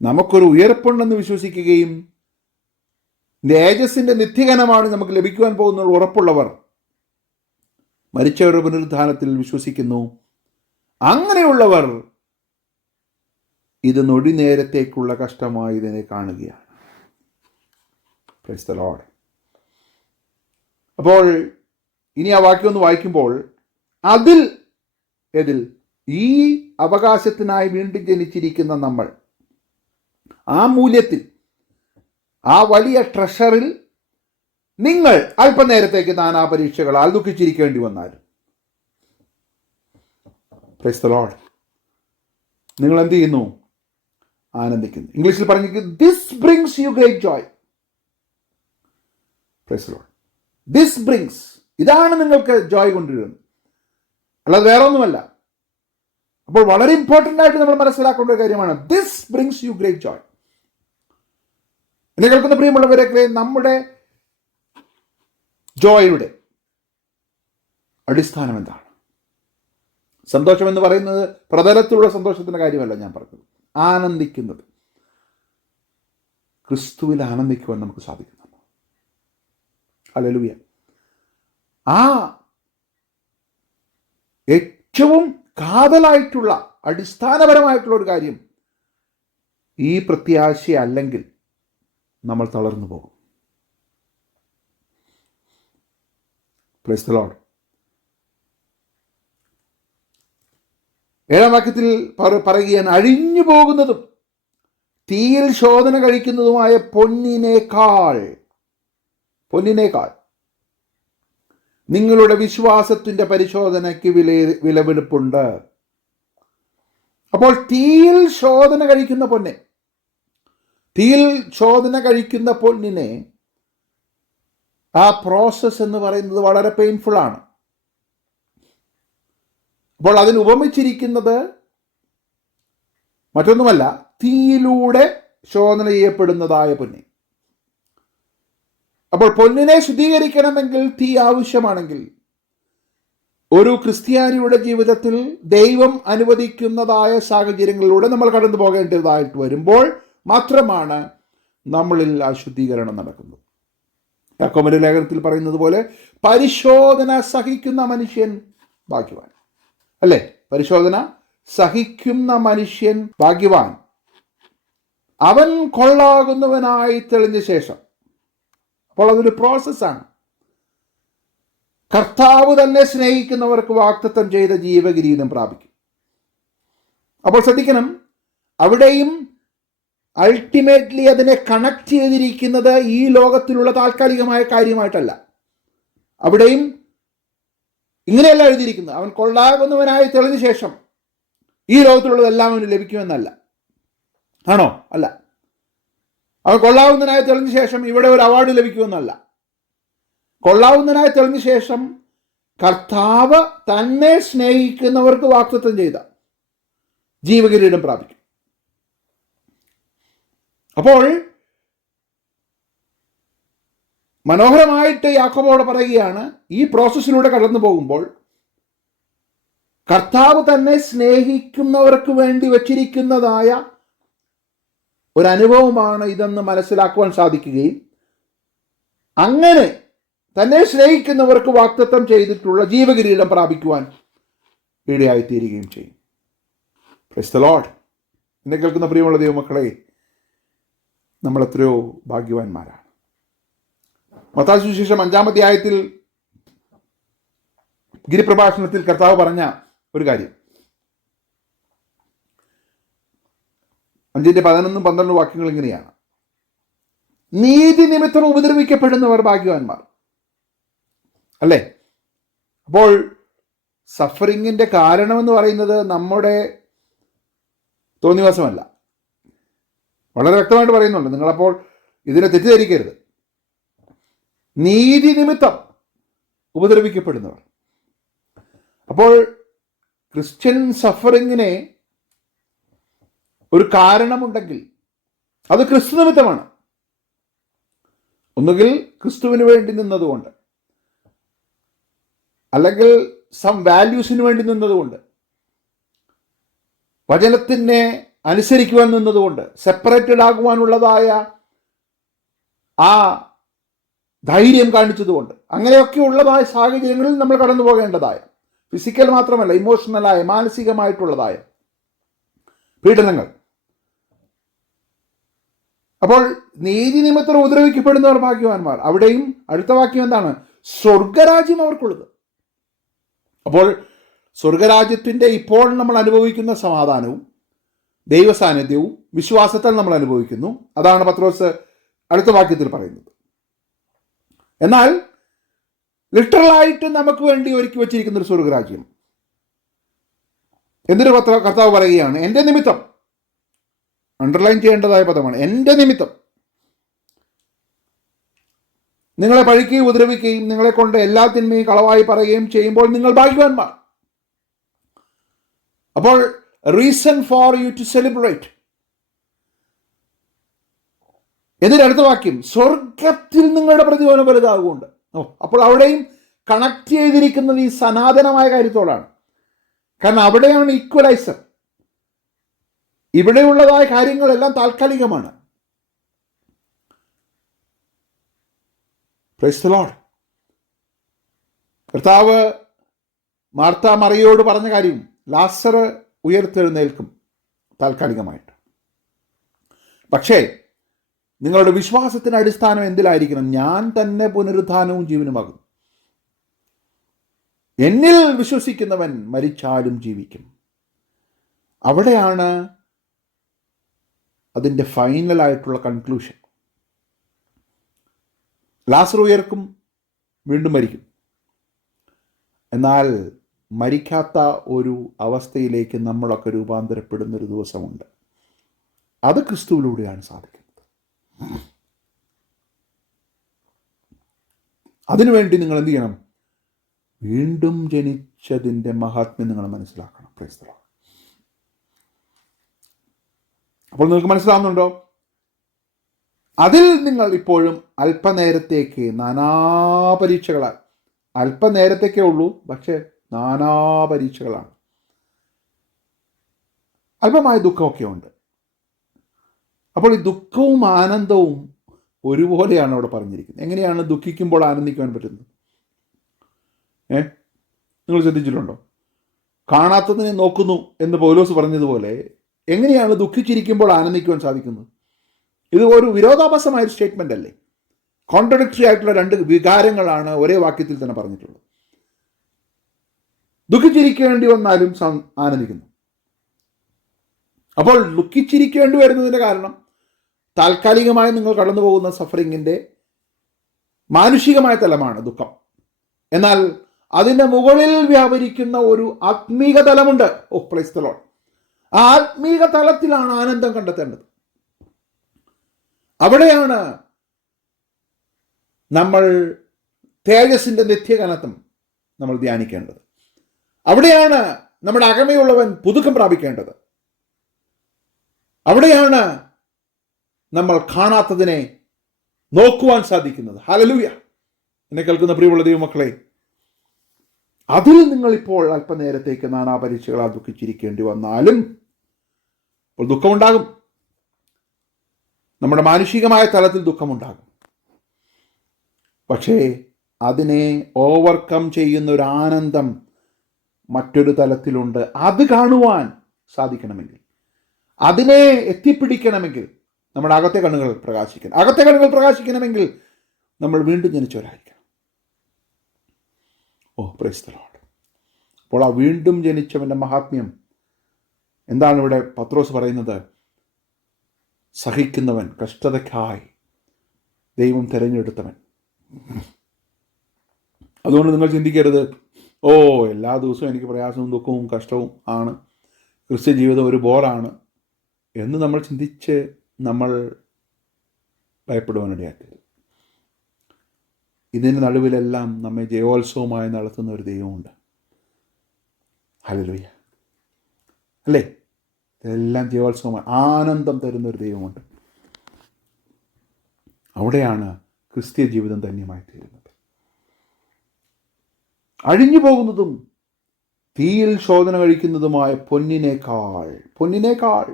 നമുക്കൊരു ഉയർപ്പുണ്ടെന്ന് വിശ്വസിക്കുകയും തേജസ്സിൻ്റെ നിത്യഘനമാണ് നമുക്ക് ലഭിക്കുവാൻ പോകുന്ന ഉറപ്പുള്ളവർ മരിച്ചവരുടെ പുനരുത്ഥാനത്തിൽ വിശ്വസിക്കുന്നു. അങ്ങനെയുള്ളവർ ഇത് നൊടി നേരത്തേക്കുള്ള കഷ്ടമായി ഇതിനെ കാണുകയാണ്. Price the Lord. അപ്പോൾ ഇനി ആ വാക്യം ഒന്ന് വായിക്കുമ്പോൾ, ഏതിൽ ഈ അവകാശത്തിനായി വീണ്ടും ജനിച്ചിരിക്കുന്ന നമ്മൾ, ആ മൂല്യത്തിൽ, ആ വലിയ ട്രഷറിൽ നിങ്ങൾ അല്പനേരത്തേക്ക് നാനാ പരീക്ഷകളാൽ ദുഃഖിച്ചിരിക്കേണ്ടി വന്നാലും, പ്രൈസ് ദി ലോർഡ്, നിങ്ങൾ എന്ത് ചെയ്യുന്നു? ആനന്ദിക്കുന്നു. ഇംഗ്ലീഷിൽ പറഞ്ഞിരിക്കുന്നു, this brings U great Joy. Price the Lord. This brings, ഇതാണ് നിങ്ങൾക്ക് ജോയ് കൊണ്ടുവരുന്നത്, അല്ലാതെ വേറെ ഒന്നുമല്ല. അപ്പോൾ വളരെ ഇമ്പോർട്ടൻ്റ് ആയിട്ട് നമ്മൾ മനസ്സിലാക്കേണ്ട ഒരു കാര്യമാണ്, this brings U great Joy. എന്നെ കേൾക്കുന്ന പ്രിയമുള്ളവരൊക്കെ, നമ്മുടെ ജോയുടെ അടിസ്ഥാനം എന്താണ്? സന്തോഷം എന്ന് പറയുന്നത് പ്രതലത്തിലുള്ള സന്തോഷത്തിൻ്റെ കാര്യമല്ല ഞാൻ പറഞ്ഞത്. ആനന്ദിക്കുന്നത്, ക്രിസ്തുവിൽ ആനന്ദിക്കുവാൻ നമുക്ക് സാധിക്കുന്നു. ഹല്ലേലൂയ. ആ ഏറ്റവും കാതലായിട്ടുള്ള അടിസ്ഥാനപരമായിട്ടുള്ള ഒരു കാര്യം, ഈ പ്രത്യാശ അല്ലെങ്കിൽ നമ്മൾ തളർന്നു പോകും. Price the Lord. 7-ാം വാക്യത്തിൽ പറയുകയാണ്, അഴിഞ്ഞു പോകുന്നതും തീയിൽ ശോധന കഴിക്കുന്നതുമായ പൊന്നിനേക്കാൾ നിങ്ങളുടെ വിശ്വാസത്തിൻ്റെ പരിശോധനയ്ക്ക് വിലപിടിപ്പുണ്ട്. അപ്പോൾ തീയിൽ ശോധന കഴിക്കുന്ന പൊന്നിനെ ആ പ്രോസസ്സ് എന്ന് പറയുന്നത് വളരെ പെയിൻഫുൾ ആണ്. അപ്പോൾ അതിന് ഉപമിച്ചിരിക്കുന്നത് മറ്റൊന്നുമല്ല, തീയിലൂടെ ശോധന ചെയ്യപ്പെടുന്നതായ പൊന്ന്. അപ്പോൾ പൊന്നിനെ ശുദ്ധീകരിക്കണമെങ്കിൽ തീ ആവശ്യമാണെങ്കിൽ, ഒരു ക്രിസ്ത്യാനിയുടെ ജീവിതത്തിൽ ദൈവം അനുവദിക്കുന്നതായ സാഹചര്യങ്ങളിലൂടെ നമ്മൾ കടന്നു പോകേണ്ടതായിട്ട് വരുമ്പോൾ മാത്രമാണ് നമ്മളിൽ ആ ശുദ്ധീകരണം നടക്കുന്നത്. യാക്കോബിന്റെ ലേഖനത്തിൽ പറയുന്നത് പോലെ, പരിശോധന സഹിക്കുന്ന മനുഷ്യൻ ഭാഗ്യവാൻ. അല്ലേ? പരിശോധന സഹിക്കുന്ന മനുഷ്യൻ ഭാഗ്യവാൻ. അവൻ കൊള്ളാകുന്നവനായി തെളിഞ്ഞ ശേഷം. അപ്പോൾ അതൊരു പ്രോസസ്സാണ്. കർത്താവ് തന്നെ സ്നേഹിക്കുന്നവർക്ക് വാഗ്ദത്തം ചെയ്ത ജീവകിരീടം പ്രാപിക്കും. അപ്പോൾ ശ്രദ്ധിക്കണം, അവിടെയും അൾട്ടിമേറ്റ്ലി അതിനെ കണക്ട് ചെയ്തിരിക്കുന്നത് ഈ ലോകത്തിലുള്ള താൽക്കാലികമായ കാര്യമായിട്ടല്ല. അവിടെയും ഇങ്ങനെയല്ല എഴുതിയിരിക്കുന്നത്, അവൻ കൊള്ളാകുന്നവനായി തെളിഞ്ഞ ശേഷം ഈ ലോകത്തിലുള്ളതെല്ലാം അവന് ലഭിക്കുമെന്നല്ല. ആണോ? അല്ല. അവൻ കൊള്ളാവുന്നതിനായി തെളിഞ്ഞ ശേഷം ഇവിടെ ഒരു അവാർഡ് ലഭിക്കുമെന്നല്ല. കൊള്ളാവുന്നതിനായി തെളിഞ്ഞ ശേഷം കർത്താവ് തന്നെ സ്നേഹിക്കുന്നവർക്ക് വാഗ്ദത്തം ചെയ്ത ജീവകിരീടം പ്രാപിക്കും. അപ്പോൾ മനോഹരമായിട്ട് യാക്കോബോട് പറയുകയാണ്, ഈ പ്രോസസ്സിലൂടെ കടന്നു പോകുമ്പോൾ കർത്താവ് തന്നെ സ്നേഹിക്കുന്നവർക്ക് വേണ്ടി വച്ചിരിക്കുന്നതായ ഒരനുഭവമാണ് ഇതെന്ന് മനസ്സിലാക്കുവാൻ സാധിക്കുകയും അങ്ങനെ തന്നെ സ്നേഹിക്കുന്നവർക്ക് വാഗ്ദത്തം ചെയ്തിട്ടുള്ള ജീവകിരീടം പ്രാപിക്കുവാൻ ഇടയായിത്തീരുകയും ചെയ്യും. Price the Lord. എന്നെ കേൾക്കുന്ന പ്രിയമുള്ള ദൈവമക്കളെ, നമ്മൾ എത്രയോ ഭാഗ്യവാന്മാരാണ്. മത്തായി സുവിശേഷം 5-ാം അധ്യായത്തിൽ ഗിരിപ്രഭാഷണത്തിൽ കർത്താവ് പറഞ്ഞ ഒരു കാര്യം, 5-ന്റെ 11-12 വാക്യങ്ങൾ ഇങ്ങനെയാണ്: നീതി നിമിത്തം ഉപദ്രവിക്കപ്പെടുന്നവർ ഭാഗ്യവാന്മാർ. അല്ലേ? അപ്പോൾ സഫറിങ്ങിൻ്റെ കാരണമെന്ന് പറയുന്നത് നമ്മുടെ തോന്നിവാസമല്ല. വളരെ വ്യക്തമായിട്ട് പറയുന്നുണ്ട്. നിങ്ങളപ്പോൾ ഇതിനെ തെറ്റിദ്ധരിക്കരുത്. നീതി നിമിത്തം ഉപദ്രവിക്കപ്പെടുന്നവർ. അപ്പോൾ ക്രിസ്ത്യൻ സഫറിങ്ങിനെ ഒരു കാരണമുണ്ടെങ്കിൽ അത് ക്രിസ്തു നിമിത്തമാണ്. ഒന്നുകിൽ ക്രിസ്തുവിന് വേണ്ടി നിന്നതുകൊണ്ട്, അല്ലെങ്കിൽ സം വാല്യൂസിന് വേണ്ടി നിന്നതുകൊണ്ട്, വചനത്തിനെ അനുസരിക്കുവാൻ നിന്നതുകൊണ്ട്, സെപ്പറേറ്റഡ് ആകുവാനുള്ളതായ ആ ധൈര്യം കാണിച്ചതുകൊണ്ട്, അങ്ങനെയൊക്കെ ഉള്ളതായ സാഹചര്യങ്ങളിൽ നമ്മൾ കടന്നു പോകേണ്ടതായ, ഫിസിക്കൽ മാത്രമല്ല ഇമോഷണലായ മാനസികമായിട്ടുള്ളതായ പീഡനങ്ങൾ. അപ്പോൾ നീതി നിമിത്തം ഉപദ്രവിക്കപ്പെടുന്നവർ ഭാഗ്യവാന്മാർ. അവിടെയും അടുത്ത വാക്യം എന്താണ്? സ്വർഗരാജ്യം അവർക്കുള്ളത്. അപ്പോൾ സ്വർഗരാജ്യത്തിൻ്റെ ഇപ്പോൾ നമ്മൾ അനുഭവിക്കുന്ന സമാധാനവും ദൈവസാന്നിധ്യവും വിശ്വാസത്താൽ നമ്മൾ അനുഭവിക്കുന്നു. അതാണ് പത്രോസ് അടുത്ത വാക്യത്തിൽ പറയുന്നത്. എന്നാൽ ലിറ്ററലായിട്ട് നമുക്ക് വേണ്ടി ഒരുക്കി വച്ചിരിക്കുന്ന ഒരു സ്വർഗരാജ്യം. എന്തൊരു കർത്താവ് പറയുകയാണ്, എൻ്റെ നിമിത്തം, അണ്ടർലൈൻ ചെയ്യേണ്ടതായ പദമാണ്, എൻ്റെ നിമിത്തം നിങ്ങളെ പഴിക്കുകയും ഉപദ്രവിക്കുകയും നിങ്ങളെ കൊണ്ട് എല്ലാ തിന്മയും കളവായി പറയുകയും ചെയ്യുമ്പോൾ നിങ്ങൾ ഭാഗ്യവാന്മാർ. അപ്പോൾ reason for you to celebrate. എന്നിട്ട് അടുത്ത വാക്യം, സ്വർഗത്തിൽ നിങ്ങളുടെ പ്രതിഫലം വലുതാകുകൊണ്ട്. അപ്പോൾ അവിടെയും കണക്ട് ചെയ്തിരിക്കുന്നത് ഈ സനാതനമായ കാര്യത്തോടാണ്. കാരണം അവിടെയാണ് ഈക്വലൈസർ. ഇവിടെയുള്ളതായ കാര്യങ്ങളെല്ലാം താൽക്കാലികമാണ്. Praise the lord. കർത്താവ് മാർത്ത മറിയോട് പറഞ്ഞ കാര്യം, ലാസർ ഉയർത്തെഴുന്നേൽക്കും താൽക്കാലികമായിട്ട്. പക്ഷേ നിങ്ങളുടെ വിശ്വാസത്തിന് അടിസ്ഥാനം എന്തിലായിരിക്കണം? ഞാൻ തന്നെ പുനരുത്ഥാനവും ജീവനുമാകും. എന്നിൽ വിശ്വസിക്കുന്നവൻ മരിച്ചാലും ജീവിക്കും. അവിടെയാണ് അതിൻ്റെ ഫൈനലായിട്ടുള്ള കൺക്ലൂഷൻ. ലാസർ ഉയർക്കും, വീണ്ടും മരിക്കും. എന്നാൽ മരിക്കാത്ത ഒരു അവസ്ഥയിലേക്ക് നമ്മളൊക്കെ രൂപാന്തരപ്പെടുന്നൊരു ദിവസമുണ്ട്. അത് ക്രിസ്തുവിലൂടെയാണ് സാധിക്കുന്നത്. അതിനുവേണ്ടി നിങ്ങൾ എന്ത് ചെയ്യണം? വീണ്ടും ജനിച്ചതിൻ്റെ മഹാത്മ്യം നിങ്ങൾ മനസ്സിലാക്കണം. Price the Lord. അപ്പോൾ നിങ്ങൾക്ക് മനസ്സിലാവുന്നുണ്ടോ? അതിൽ നിങ്ങൾ ഇപ്പോഴും അല്പനേരത്തേക്ക് നാനാപരീക്ഷകളാൽ, അല്പനേരത്തേക്കേ ഉള്ളൂ, പക്ഷേ നാനാപരീക്ഷകളാണ്. അല്പമായ ദുഃഖമൊക്കെ ഉണ്ട്. അപ്പോൾ ഈ ദുഃഖവും ആനന്ദവും ഒരുപോലെയാണ് അവിടെ പറഞ്ഞിരിക്കുന്നത്. എങ്ങനെയാണ് ദുഃഖിക്കുമ്പോൾ ആനന്ദിക്കുവാൻ പറ്റുന്നത്? നിങ്ങൾ ശ്രദ്ധിച്ചിട്ടുണ്ടോ? കാണാത്തതിനെ നോക്കുന്നു എന്ന് പൗലോസ് പറഞ്ഞതുപോലെ എങ്ങനെയാണ് ദുഃഖിച്ചിരിക്കുമ്പോൾ ആനന്ദിക്കുവാൻ സാധിക്കുന്നത്? ഇത് ഒരു വിരോധാഭാസമായൊരു സ്റ്റേറ്റ്മെൻ്റ് അല്ലേ? കോൺട്രഡിക്ടറി ആയിട്ടുള്ള രണ്ട് വികാരങ്ങളാണ് ഒരേ വാക്യത്തിൽ തന്നെ പറഞ്ഞിട്ടുള്ളത്. ദുഃഖിച്ചിരിക്കേണ്ടി വന്നാലും ആനന്ദിക്കുന്നു. അപ്പോൾ ദുഃഖിച്ചിരിക്കേണ്ടി വരുന്നതിൻ്റെ കാരണം താൽക്കാലികമായി നിങ്ങൾ കടന്നു പോകുന്ന സഫറിങ്ങിൻ്റെ മാനുഷികമായ തലമാണ് ദുഃഖം. എന്നാൽ അതിൻ്റെ മുകളിൽ വ്യാപരിക്കുന്ന ഒരു ആത്മീക തലമുണ്ട്. Price the Lord. ആ ആത്മീക തലത്തിലാണ് ആനന്ദം കണ്ടെത്തേണ്ടത്. അവിടെയാണ് നമ്മൾ തേജസ്സിൻ്റെ നിത്യകനത്വം നമ്മൾ ധ്യാനിക്കേണ്ടത്. അവിടെയാണ് നമ്മുടെ അകമയുള്ളവൻ പുതുക്കം പ്രാപിക്കേണ്ടത്. അവിടെയാണ് നമ്മൾ കാണാത്തതിനെ നോക്കുവാൻ സാധിക്കുന്നത്. ഹല്ലേലൂയ. എന്നെ കേൾക്കുന്ന പ്രിയമുള്ള ദൈവമക്കളെ, അതിൽ നിങ്ങളിപ്പോൾ അല്പനേരത്തേക്ക് നാനാപരീക്ഷകളാൽ ദുഃഖിച്ചിരിക്കേണ്ടി വന്നാലും, അപ്പോൾ ദുഃഖമുണ്ടാകും. നമ്മുടെ മാനുഷികമായ തലത്തിൽ ദുഃഖമുണ്ടാകും. പക്ഷേ അതിനെ ഓവർകം ചെയ്യുന്ന ഒരു ആനന്ദം മറ്റൊരു തലത്തിലുണ്ട്. അത് കാണുവാൻ സാധിക്കണമെങ്കിൽ, അതിനെ എത്തിപ്പിടിക്കണമെങ്കിൽ നമ്മുടെ അകത്തെ കണ്ണുകൾ പ്രകാശിക്കണം. അകത്തെ കണ്ണുകൾ പ്രകാശിക്കണമെങ്കിൽ നമ്മൾ വീണ്ടും ജനിച്ചവരായിരിക്കണം. Price the Lord. അപ്പോൾ ആ വീണ്ടും ജനിച്ചവൻ്റെ മഹാത്മ്യം എന്താണ് ഇവിടെ പത്രോസ് പറയുന്നത്? സഹിക്കുന്നവൻ, കഷ്ടതയ്ക്കായി ദൈവം തിരഞ്ഞെടുത്തവൻ. അതുകൊണ്ട് നിങ്ങൾ ചിന്തിക്കരുത്, എല്ലാ ദിവസവും എനിക്ക് പ്രയാസവും ദുഃഖവും കഷ്ടവും ആണ്, ക്രിസ്ത്യ ജീവിതം ഒരു ബോറാണ് എന്ന് നമ്മൾ ചിന്തിച്ച് നമ്മൾ ഭയപ്പെടുവാനിടയാക്കരുത്. ഇതിന് നടുവിലെല്ലാം നമ്മെ ജയോത്സവമായി നടത്തുന്ന ഒരു ദൈവമുണ്ട്. ഹല്ലേലൂയ, അല്ലേ? ഇതെല്ലാം ജയോത്സവമായി ആനന്ദം തരുന്ന ഒരു ദൈവമുണ്ട്. അവിടെയാണ് ക്രിസ്ത്യ ജീവിതം ധന്യമായി തീരുന്നത്. അഴിഞ്ഞു പോകുന്നതും തീയിൽ ശോധന കഴിക്കുന്നതുമായ പൊന്നിനേക്കാൾ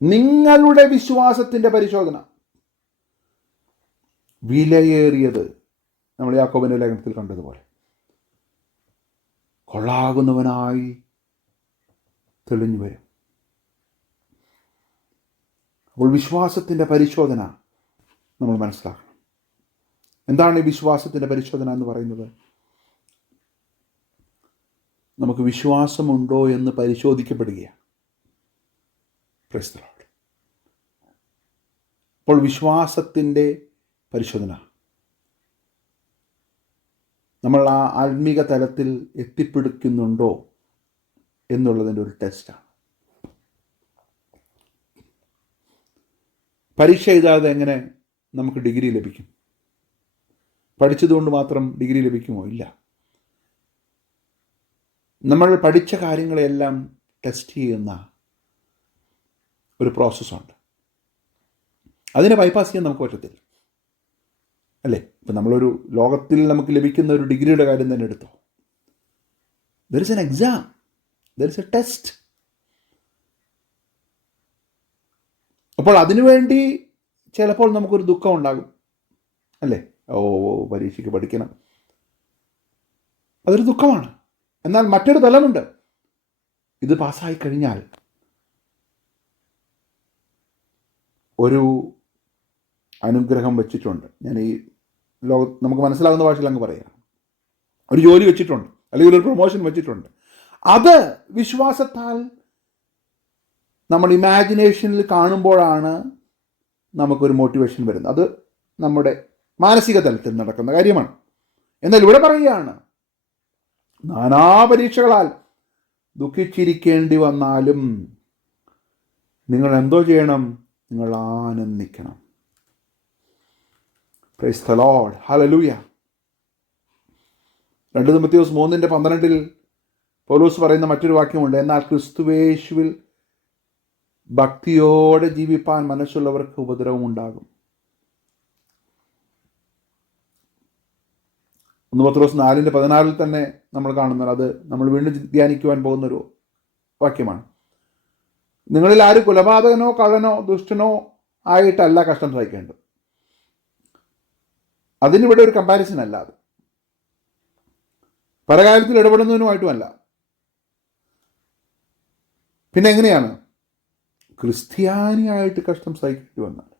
നിങ്ങളുടെ വിശ്വാസത്തിന്റെ പരിശോധന വിലയേറിയത്. നമ്മൾ യാക്കോബിന്റെ ലേഖനത്തിൽ കണ്ടതുപോലെ കൊള്ളാകുന്നവനായി തെളിഞ്ഞു വരും. അപ്പോൾ വിശ്വാസത്തിന്റെ പരിശോധന നമ്മൾ മനസ്സിലാക്കണം. എന്താണ് ഈ വിശ്വാസത്തിന്റെ പരിശോധന എന്ന് പറയുന്നത്? നമുക്ക് വിശ്വാസമുണ്ടോ എന്ന് പരിശോധിക്കപ്പെടുകയാണ്. Price the Lord. അപ്പോൾ വിശ്വാസത്തിൻ്റെ പരിശോധന നമ്മൾ ആ ആത്മീക തലത്തിൽ എത്തിപ്പിടിക്കുന്നുണ്ടോ എന്നുള്ളതിൻ്റെ ഒരു ടെസ്റ്റാണ്. പരീക്ഷ എഴുതാതെ എങ്ങനെ നമുക്ക് ഡിഗ്രി ലഭിക്കും? പഠിച്ചതുകൊണ്ട് മാത്രം ഡിഗ്രി ലഭിക്കുമോ? ഇല്ല. നമ്മൾ പഠിച്ച കാര്യങ്ങളെല്ലാം ടെസ്റ്റ് ചെയ്യുന്ന ഒരു പ്രോസസ്സുണ്ട്. അതിനെ ബൈപ്പാസ് ചെയ്യാൻ നമുക്ക് പറ്റത്തില്ല, അല്ലേ? ഇപ്പം നമ്മളൊരു ലോകത്തിൽ നമുക്ക് ലഭിക്കുന്ന ഒരു ഡിഗ്രിയുടെ കാര്യം തന്നെ എടുത്തോ. There is an exam, there is A test. അപ്പോൾ അതിനുവേണ്ടി ചിലപ്പോൾ നമുക്കൊരു ദുഃഖം ഉണ്ടാകും, അല്ലേ? പരീക്ഷയ്ക്ക് പഠിക്കണം, അതൊരു ദുഃഖമാണ്. എന്നാൽ മറ്റൊരു തലമുണ്ട്. ഇത് പാസ്സായി കഴിഞ്ഞാൽ ഒരു അനുഗ്രഹം വെച്ചിട്ടുണ്ട്. ഞാൻ ഈ നമുക്ക് മനസ്സിലാകുന്ന ഭാഷയിൽ അങ്ങ് പറയാം. ഒരു ജോലി വെച്ചിട്ടുണ്ട്, അല്ലെങ്കിൽ ഒരു പ്രൊമോഷൻ വെച്ചിട്ടുണ്ട്. അത് വിശ്വാസത്താൽ നമ്മൾ ഇമാജിനേഷനിൽ കാണുമ്പോഴാണ് നമുക്കൊരു മോട്ടിവേഷൻ വരുന്നത്. അത് നമ്മുടെ മാനസിക തലത്തിൽ നടക്കുന്ന കാര്യമാണ്. എന്നാൽ ഇവിടെ പറയുകയാണ്, നാനാ പരീക്ഷകളാൽ ദുഃഖിച്ചിരിക്കേണ്ടി വന്നാലും നിങ്ങൾ എന്തോ ചെയ്യണം? നിങ്ങൾ ആനന്ദിക്കണം. Praise the lord, hallelujah. 2 തിമോഥെയോസ് 3:12 പൗലോസ് പറയുന്ന മറ്റൊരു വാക്യമുണ്ട്. എന്നാൽ ക്രിസ്തുവേശുവിൽ ഭക്തിയോടെ ജീവിപ്പാൻ മനസ്സുള്ളവർക്ക് ഉപദ്രവം ഉണ്ടാകും. 1 പത്രോസ് 4:14 തന്നെ നമ്മൾ കാണുന്നത്. അത് നമ്മൾ വീണ്ടും ധ്യാനിക്കുവാൻ പോകുന്നൊരു വാക്യമാണ്. നിങ്ങളിൽ ആരും കൊലപാതകനോ കള്ളനോ ദുഷ്ടനോ ആയിട്ടല്ല കഷ്ടം സഹിക്കേണ്ടത്. അതിനിവിടെ ഒരു കമ്പാരിസൺ അല്ല. അത് പരകാര്യത്തിൽ ഇടപെടുന്നതിനുമായിട്ടുമല്ല. പിന്നെ എങ്ങനെയാണ്? ക്രിസ്ത്യാനിയായിട്ട് കഷ്ടം സഹിക്കേണ്ടി വന്നാൽ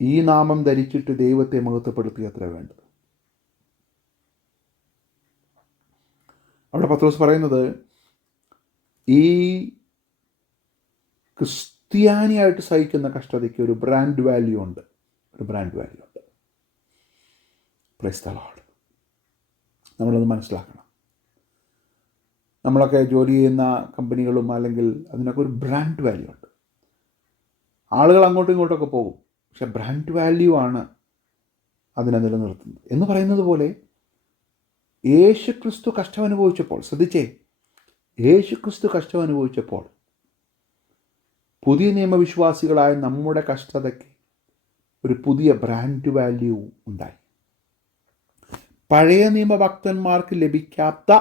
ഈ നാമം ധരിച്ചിട്ട് ദൈവത്തെ മഹത്വപ്പെടുത്തുക അത്ര വേണ്ടത്. അവിടെ പത്രോസ് പറയുന്നത്, ഈ ക്രിസ്ത്യാനിയായിട്ട് സഹിക്കുന്ന കഷ്ടതയ്ക്ക് ഒരു ബ്രാൻഡ് വാല്യൂ ഉണ്ട്. Price the Lord. നമ്മളത് മനസ്സിലാക്കണം. നമ്മളൊക്കെ ജോലി ചെയ്യുന്ന കമ്പനികളും അല്ലെങ്കിൽ അതിനൊക്കെ ഒരു ബ്രാൻഡ് വാല്യൂ ഉണ്ട്. ആളുകൾ അങ്ങോട്ടും ഇങ്ങോട്ടൊക്കെ പോകും, പക്ഷെ ബ്രാൻഡ് വാല്യൂ ആണ് അതിനെ നിലനിർത്തുന്നത്. എന്ന് പറയുന്നത് പോലെ യേശുക്രിസ്തു കഷ്ടം അനുഭവിച്ചപ്പോൾ, ശ്രദ്ധിച്ചേ, യേശുക്രിസ്തു കഷ്ടം അനുഭവിച്ചപ്പോൾ പുതിയ നിയമവിശ്വാസികളായ നമ്മുടെ കഷ്ടതയ്ക്ക് ഒരു പുതിയ ബ്രാൻഡ് വാല്യൂ ഉണ്ടായി. പഴയ നിയമഭക്തന്മാർക്ക് ലഭിക്കാത്ത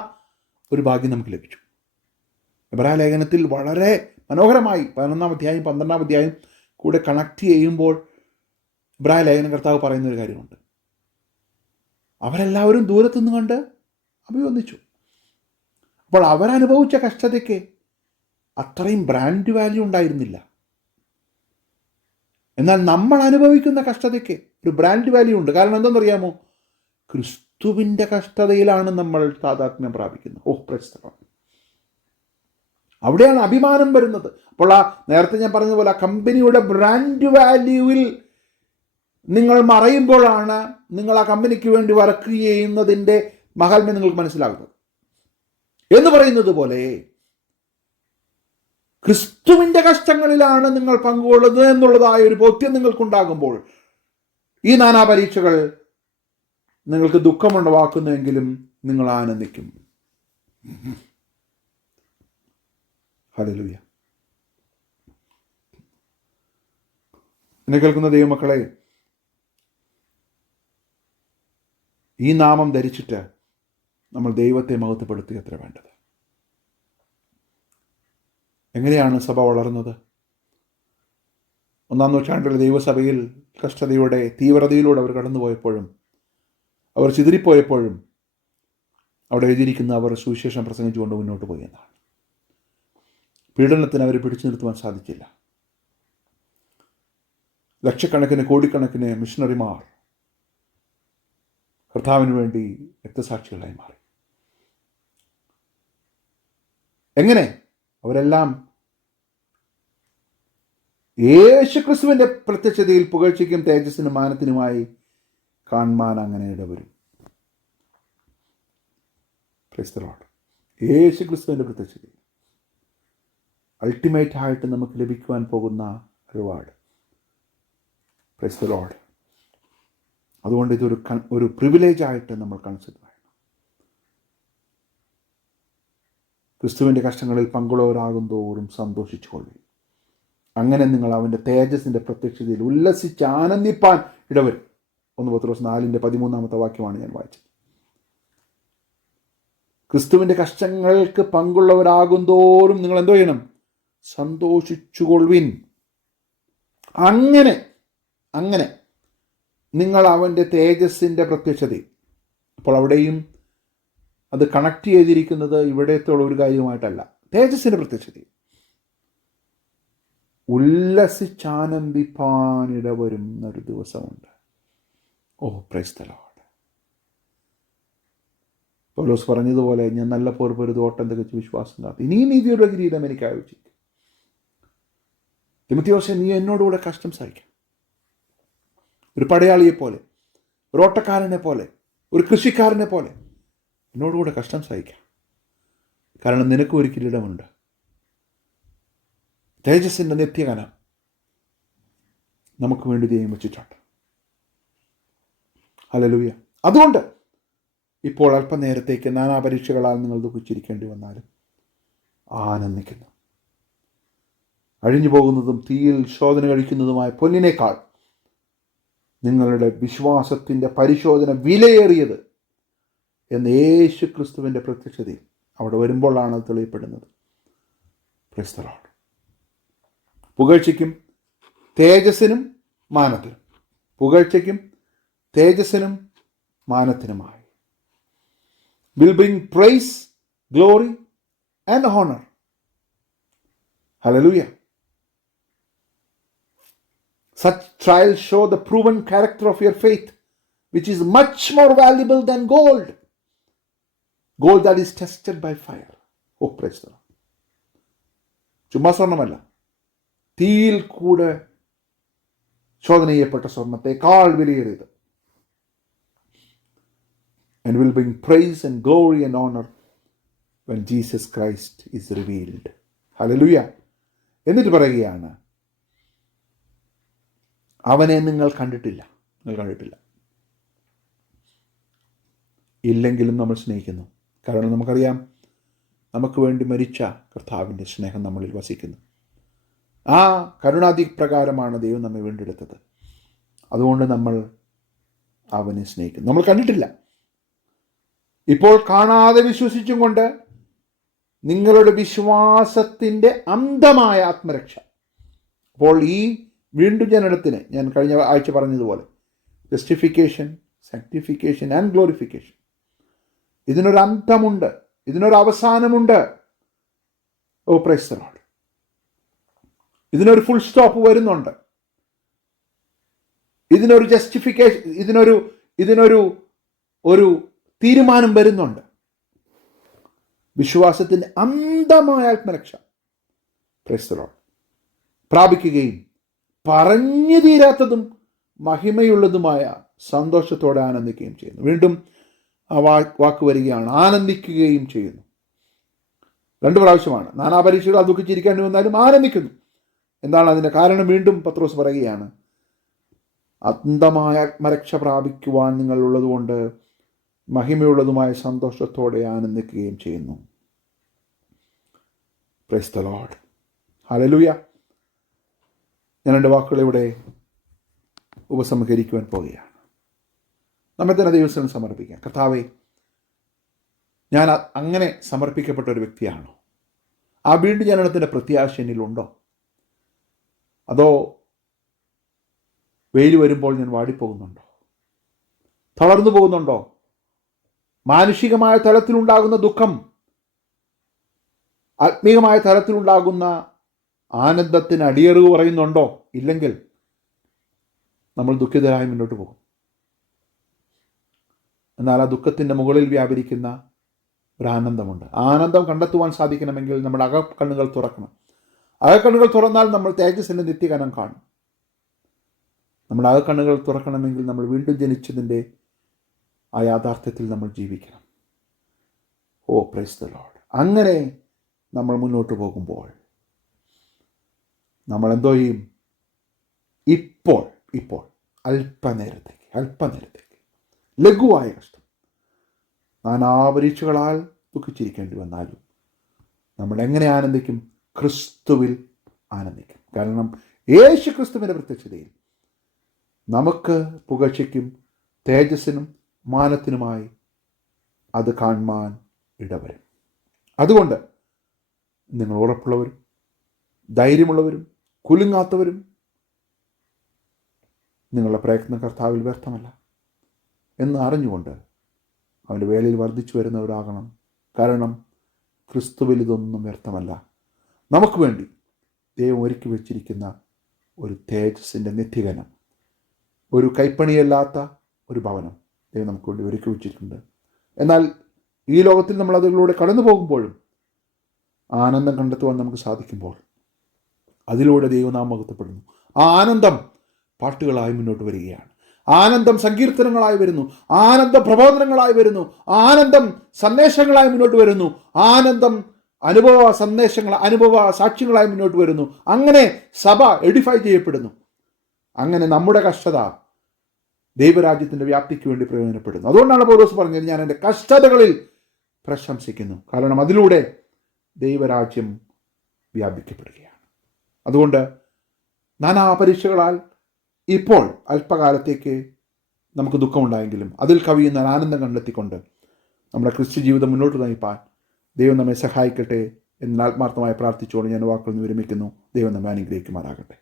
ഒരു ഭാഗ്യം നമുക്ക് ലഭിച്ചു. എബ്രായ ലേഖനത്തിൽ വളരെ മനോഹരമായി 11-ാം അധ്യായം 12-ാം അധ്യായം കൂടെ കണക്ട് ചെയ്യുമ്പോൾ എബ്രായ ലേഖന കർത്താവ് പറയുന്നൊരു കാര്യമുണ്ട്. അവരെല്ലാവരും ദൂരത്തുനിന്ന് കണ്ട് അഭിവന്ദിച്ചു. അപ്പോൾ അവരനുഭവിച്ച കഷ്ടതയ്ക്ക് അത്രയും ബ്രാൻഡ് വാല്യൂ ഉണ്ടായിരുന്നില്ല. എന്നാൽ നമ്മൾ അനുഭവിക്കുന്ന കഷ്ടതയ്ക്ക് ഒരു ബ്രാൻഡ് വാല്യൂ ഉണ്ട്. കാരണം എന്തെന്നറിയാമോ? ക്രിസ്തുവിൻ്റെ കഷ്ടതയിലാണ് നമ്മൾ താതാത്മ്യം പ്രാപിക്കുന്നത്. Praise the lord. അവിടെയാണ് അഭിമാനം വരുന്നത്. അപ്പോൾ നേരത്തെ ഞാൻ പറഞ്ഞതുപോലെ ആ കമ്പനിയുടെ ബ്രാൻഡ് വാല്യൂവിൽ നിങ്ങൾ മറയുമ്പോഴാണ് നിങ്ങൾ ആ കമ്പനിക്ക് വേണ്ടി വർക്ക് ചെയ്യുന്നതിൻ്റെ മഹാത്മ്യം നിങ്ങൾക്ക് മനസ്സിലാകുന്നത്. എന്ന് പറയുന്നത് പോലെ ക്രിസ്തുവിൻ്റെ കഷ്ടങ്ങളിലാണ് നിങ്ങൾ പങ്കുകൊള്ളുന്നത് എന്നുള്ളതായ ഒരു ബോധ്യം നിങ്ങൾക്കുണ്ടാകുമ്പോൾ ഈ നാനാ പരീക്ഷകൾ നിങ്ങൾക്ക് ദുഃഖമുണ്ടാക്കുന്നുവെങ്കിലും നിങ്ങൾ ആനന്ദിക്കും. ഹല്ലേലൂയ. എന്നെ കേൾക്കുന്ന ദൈവമക്കളെ, ഈ നാമം ധരിച്ചിട്ട് നമ്മൾ ദൈവത്തെ മഹത്വപ്പെടുത്തുക അത്ര വേണ്ടത്. എങ്ങനെയാണ് സഭ വളർന്നത്? 1-ാം നൂറ്റാണ്ടിലെ ദൈവസഭയിൽ കഷ്ടതയുടെ തീവ്രതയിലൂടെ അവർ കടന്നുപോയപ്പോഴും അവർ ചിതറിപ്പോയപ്പോഴും അവിടെ എഴുതിയിരിക്കുന്ന അവർ സുവിശേഷം പ്രസംഗിച്ചുകൊണ്ട് മുന്നോട്ട് പോയി എന്നാണ്. പീഡനത്തിന് അവരെ പിടിച്ചു നിർത്തുവാൻ സാധിച്ചില്ല. ലക്ഷക്കണക്കിന് കോടിക്കണക്കിന് മിഷണറിമാർ കർത്താവിന് വേണ്ടി രക്തസാക്ഷികളായി മാറി. എങ്ങനെ? അവരെല്ലാം യേശുക്രിസ്തുവിന്റെ പ്രത്യക്ഷതയിൽ പുകഴ്ചയ്ക്കും തേജസ്സിനും മാനത്തിനുമായി കാണുവാൻ അങ്ങനെ ഇടവരും. Price the Lord. യേശുക്രിസ്തുവിന്റെ പ്രത്യക്ഷതയിൽ അൾട്ടിമേറ്റ് ആയിട്ട് നമുക്ക് ലഭിക്കുവാൻ പോകുന്ന റിവാർഡ്. Price the Lord. അതുകൊണ്ട് ഇതൊരു പ്രിവിലേജ് ആയിട്ട് നമ്മൾ കൺസിഡർ ചെയ്യണം. ക്രിസ്തുവിൻ്റെ കഷ്ടങ്ങളിൽ പങ്കുള്ളവരാകും തോറും സന്തോഷിച്ചു കൊള്ളും. അങ്ങനെ നിങ്ങൾ അവൻ്റെ തേജസ്സിൻ്റെ പ്രത്യക്ഷതയിൽ ഉല്ലസിച്ച് ആനന്ദിപ്പാൻ ഇടവരും. 1 പത്രോസ് 4:13 വാക്യമാണ് ഞാൻ വായിച്ചത്. ക്രിസ്തുവിൻ്റെ കഷ്ടങ്ങൾക്ക് പങ്കുള്ളവരാകും തോറും നിങ്ങൾ എന്തോ ചെയ്യണം? സന്തോഷിച്ചുകൊള്ളുവിൻ. അങ്ങനെ നിങ്ങൾ അവൻ്റെ തേജസ്സിൻ്റെ പ്രത്യക്ഷതയിൽ. അപ്പോൾ അവിടെയും അത് കണക്ട് ചെയ്തിരിക്കുന്നത് ഇവിടത്തുള്ള ഒരു കാര്യമായിട്ടല്ല. തേജസ്സിൻ്റെ പ്രത്യക്ഷതയിൽ ഉല്ലസിച്ചാനന്ദിപ്പാനിടവരുന്നൊരു ദിവസമുണ്ട്. Oh praise the lord. പൗലോസ് പറഞ്ഞതുപോലെ, ഞാൻ നല്ല പോർ പൊരുതി ഓട്ടം തികച്ച് വിശ്വാസം കാത്തു, ഇനി നീതിയുടെ കിരീടം എനിക്ക് ആവശ്യിക്കും. തിമോഥെയോസേ, നീ എന്നോടുകൂടെ കഷ്ടം സഹിക്കാം. ഒരു പടയാളിയെപ്പോലെ, ഒരു ഓട്ടക്കാരനെ പോലെ, ഒരു കൃഷിക്കാരനെ പോലെ എന്നോടുകൂടെ കഷ്ടം സഹിക്കാം. കാരണം നിനക്കും ഒരു കിരീടമുണ്ട്. തേജസ്സിൻ്റെ നിത്യകനം നമുക്ക് വേണ്ടി ദൈവം വെച്ചിട്ടുണ്ട്. ഹല്ലേലൂയ. അതുകൊണ്ട് ഇപ്പോൾ അല്പനേരത്തേക്ക് നാനാ പരീക്ഷകളാൽ നിങ്ങൾ ദുഃഖിച്ചിരിക്കേണ്ടി വന്നാലും ആനന്ദിക്കുന്നു. അഴിഞ്ഞു പോകുന്നതും തീയിൽ ശോധന കഴിക്കുന്നതുമായ പൊന്നിനേക്കാൾ നിങ്ങളുടെ വിശ്വാസത്തിൻ്റെ പരിശോധന വിലയേറിയത് എന്ന് യേശു ക്രിസ്തുവിൻ്റെ പ്രത്യക്ഷതയിൽ അവിടെ വരുമ്പോഴാണ് അത് തെളിയപ്പെടുന്നത്. Praise the lord. പുകഴ്ചയ്ക്കും തേജസ്സിനും മാനത്തിനും, പുകഴ്ചയ്ക്കും തേജസ്സിനും മാനത്തിനുമായി will bring praise, glory and honor. Hallelujah. Such trials show the proven character of your faith, which is much more valuable than gold that is tested by fire. Oh, praise the Lord. ചുമ്മാ സ്വർണ്ണമല്ല, തീയിൽ കൂടെ ശോധന ചെയ്യപ്പെട്ട സ്വർണ്ണത്തെക്കാൾ വിലയേറിയത്. And will bring praise and glory and honor when Jesus Christ is revealed. Hallelujah. എന്നിട്ട് പറയുകയാണ്, അവനെ നിങ്ങൾ കണ്ടിട്ടില്ല. ഇല്ലെങ്കിലും നമ്മൾ സ്നേഹിക്കുന്നു. കാരണം നമുക്കറിയാം, നമുക്ക് വേണ്ടി മരിച്ച കർത്താവിൻ്റെ സ്നേഹം നമ്മളിൽ വസിക്കുന്നു. ആ കരുണാധിപ്രകാരമാണ് ദൈവം നമ്മെ വീണ്ടെടുത്തത്. അതുകൊണ്ട് നമ്മൾ അവനെ സ്നേഹിക്കുന്നു. നമ്മൾ കണ്ടിട്ടില്ല. ഇപ്പോൾ കാണാതെ വിശ്വസിച്ചും കൊണ്ട് നിങ്ങളുടെ വിശ്വാസത്തിൻ്റെ അന്ധമായ ആത്മരക്ഷ. അപ്പോൾ ഈ വീണ്ടും ജനനത്തിന് ഞാൻ കഴിഞ്ഞ ആഴ്ച പറഞ്ഞതുപോലെ ജസ്റ്റിഫിക്കേഷൻ, സാങ്ക്ടിഫിക്കേഷൻ ആൻഡ് ഗ്ലോറിഫിക്കേഷൻ, ഇതിനൊരു അന്തമുണ്ട്, ഇതിനൊരു അവസാനമുണ്ട്. ഓ പ്രൈസ് ദി ലോർഡ്. ഇതിനൊരു ഫുൾ സ്റ്റോപ്പ് വരുന്നുണ്ട്. ഇതിനൊരു ജസ്റ്റിഫിക്കേഷൻ, ഇതിനൊരു ഒരു തീരുമാനം വരുന്നുണ്ട്. വിശ്വാസത്തിൻ്റെ അന്ധമായ ആത്മരക്ഷ പ്രൈസ് ദി ലോർഡ്. പ്രാപിക്കുകയും പറഞ്ഞു തീരാത്തതും മഹിമയുള്ളതുമായ സന്തോഷത്തോടെ ആനന്ദിക്കുകയും ചെയ്യുന്നു. വീണ്ടും ആ വാക്ക് വരികയാണ്, ആനന്ദിക്കുകയും ചെയ്യുന്നു. 2 പ്രാവശ്യമാണ്. നാനാപരീക്ഷകൾ ദുഃഖിച്ചിരിക്കേണ്ടി വന്നാലും ആനന്ദിക്കുന്നു. എന്താണ് അതിൻ്റെ കാരണം? വീണ്ടും പത്രോസ് പറയുകയാണ്, അന്തമായ ആത്മരക്ഷ പ്രാപിക്കുവാൻ നിങ്ങൾ ഉള്ളതുകൊണ്ട് മഹിമയുള്ളതുമായ സന്തോഷത്തോടെ ആനന്ദിക്കുകയും ചെയ്യുന്നു. Price the lord. ഹല്ലേലൂയ. ഞാൻ എൻ്റെ വാക്കുകളിവിടെ ഉപസംഹരിക്കുവാൻ പോവുകയാണ്. നമ്മെ തന്നെ ദൈവത്തിന് സമർപ്പിക്കാം. കർത്താവേ, ഞാൻ അങ്ങനെ സമർപ്പിക്കപ്പെട്ട ഒരു വ്യക്തിയാണോ? ആ വീണ്ടും ജനനത്തിൻ്റെ പ്രത്യാശ എന്നിലുണ്ടോ? അതോ വെയിൽ വരുമ്പോൾ ഞാൻ വാടിപ്പോകുന്നുണ്ടോ? തളർന്നു പോകുന്നുണ്ടോ? മാനുഷികമായ തലത്തിലുണ്ടാകുന്ന ദുഃഖം ആത്മീയമായ തലത്തിലുണ്ടാകുന്ന ആനന്ദത്തിന് അടിയറവ് പറയുന്നുണ്ടോ? ഇല്ലെങ്കിൽ നമ്മൾ ദുഃഖിതരായി മുന്നോട്ട് പോകും. എന്നാൽ ആ ദുഃഖത്തിൻ്റെ മുകളിൽ വ്യാപരിക്കുന്ന ഒരു ആനന്ദമുണ്ട്. ആനന്ദം കണ്ടെത്തുവാൻ സാധിക്കണമെങ്കിൽ നമ്മുടെ അകക്കണ്ണുകൾ തുറക്കണം. അകക്കണ്ണുകൾ തുറന്നാൽ നമ്മൾ തേജസ്സിൻ്റെ നിത്യകനം കാണും. നമ്മുടെ അകക്കണ്ണുകൾ തുറക്കണമെങ്കിൽ നമ്മൾ വീണ്ടും ജനിച്ചതിൻ്റെ ആ യാഥാർത്ഥ്യത്തിൽ നമ്മൾ ജീവിക്കണം. ഓ പ്രൈസ് ദി ലോർഡ്. അങ്ങനെ നമ്മൾ മുന്നോട്ട് പോകുമ്പോൾ നമ്മൾ എന്തോ ചെയ്യും? ഇപ്പോൾ അല്പനേരത്തേക്ക് ലഘുവായ കഷ്ടം, നാനാപരീക്ഷകളാൽ ദുഃഖിച്ചിരിക്കേണ്ടി വന്നാലും നമ്മൾ എങ്ങനെ ആനന്ദിക്കും? ക്രിസ്തുവിൽ ആനന്ദിക്കും. കാരണം യേശു ക്രിസ്തുവിൻ്റെ പ്രത്യക്ഷതയിൽ നമുക്ക് പുകഴ്ചയ്ക്കും തേജസ്സിനും മാനത്തിനുമായി അത് കാണുവാൻ ഇടവരും. അതുകൊണ്ട് നിങ്ങൾ ഉറപ്പുള്ളവരും ധൈര്യമുള്ളവരും കുലുങ്ങാത്തവരും നിങ്ങളുടെ പ്രയത്നം കർത്താവിൽ വ്യർത്ഥമല്ല എന്ന് അറിഞ്ഞുകൊണ്ട് അവൻ്റെ വേലയിൽ വർദ്ധിച്ചു വരുന്നവരാകണം. കാരണം ക്രിസ്തുവിൽ ഇതൊന്നും വ്യർത്ഥമല്ല. നമുക്ക് വേണ്ടി ദൈവം ഒരുക്കി വെച്ചിരിക്കുന്ന ഒരു തേജസ്സിൻ്റെ നിത്യകനം, ഒരു കൈപ്പണിയല്ലാത്ത ഒരു ഭവനം ദൈവം നമുക്ക് വേണ്ടി ഒരുക്കി വെച്ചിട്ടുണ്ട്. എന്നാൽ ഈ ലോകത്തിൽ നമ്മൾ അതിലൂടെ കടന്നു പോകുമ്പോഴും ആനന്ദം കണ്ടെത്തുവാൻ നമുക്ക് സാധിക്കുമ്പോൾ അതിലൂടെ ദൈവനാമം മഹത്വപ്പെടുന്നു. ആ ആനന്ദം പാട്ടുകളായി മുന്നോട്ട് വരികയാണ്. ആനന്ദം സങ്കീർത്തനങ്ങളായി വരുന്നു. ആനന്ദം പ്രബോധനങ്ങളായി വരുന്നു. ആനന്ദം സന്ദേശങ്ങളായി മുന്നോട്ട് വരുന്നു. ആനന്ദം അനുഭവ സാക്ഷ്യങ്ങളായി മുന്നോട്ട് വരുന്നു. അങ്ങനെ സഭ എഡിഫൈ ചെയ്യപ്പെടുന്നു. അങ്ങനെ നമ്മുടെ കഷ്ടത ദൈവരാജ്യത്തിൻ്റെ വ്യാപ്തിക്ക് വേണ്ടി പ്രയോജനപ്പെടുന്നു. അതുകൊണ്ടാണ് പൗലോസ് പറഞ്ഞത്, ഞാൻ എൻ്റെ കഷ്ടതകളിൽ പ്രശംസിക്കുന്നു. കാരണം അതിലൂടെ ദൈവരാജ്യം വ്യാപിക്കപ്പെടുകയാണ്. അതുകൊണ്ട് നാനാ പരീക്ഷകളാൽ ഇപ്പോൾ അല്പകാലത്തേക്ക് നമുക്ക് ദുഃഖമുണ്ടായെങ്കിലും അതിൽ കവിയുന്ന ആനന്ദം കണ്ടെത്തിക്കൊണ്ട് നമ്മുടെ ക്രിസ്ത്യ ജീവിതം മുന്നോട്ട് നയിപ്പാൻ ദൈവം നമ്മെ സഹായിക്കട്ടെ എന്ന് ആത്മാർത്ഥമായി പ്രാർത്ഥിച്ചുകൊണ്ട് ഞാൻ വാക്കുകൾ വിരമിക്കുന്നു. ദൈവം നമ്മെ അനുഗ്രഹിക്കുമാറാകട്ടെ.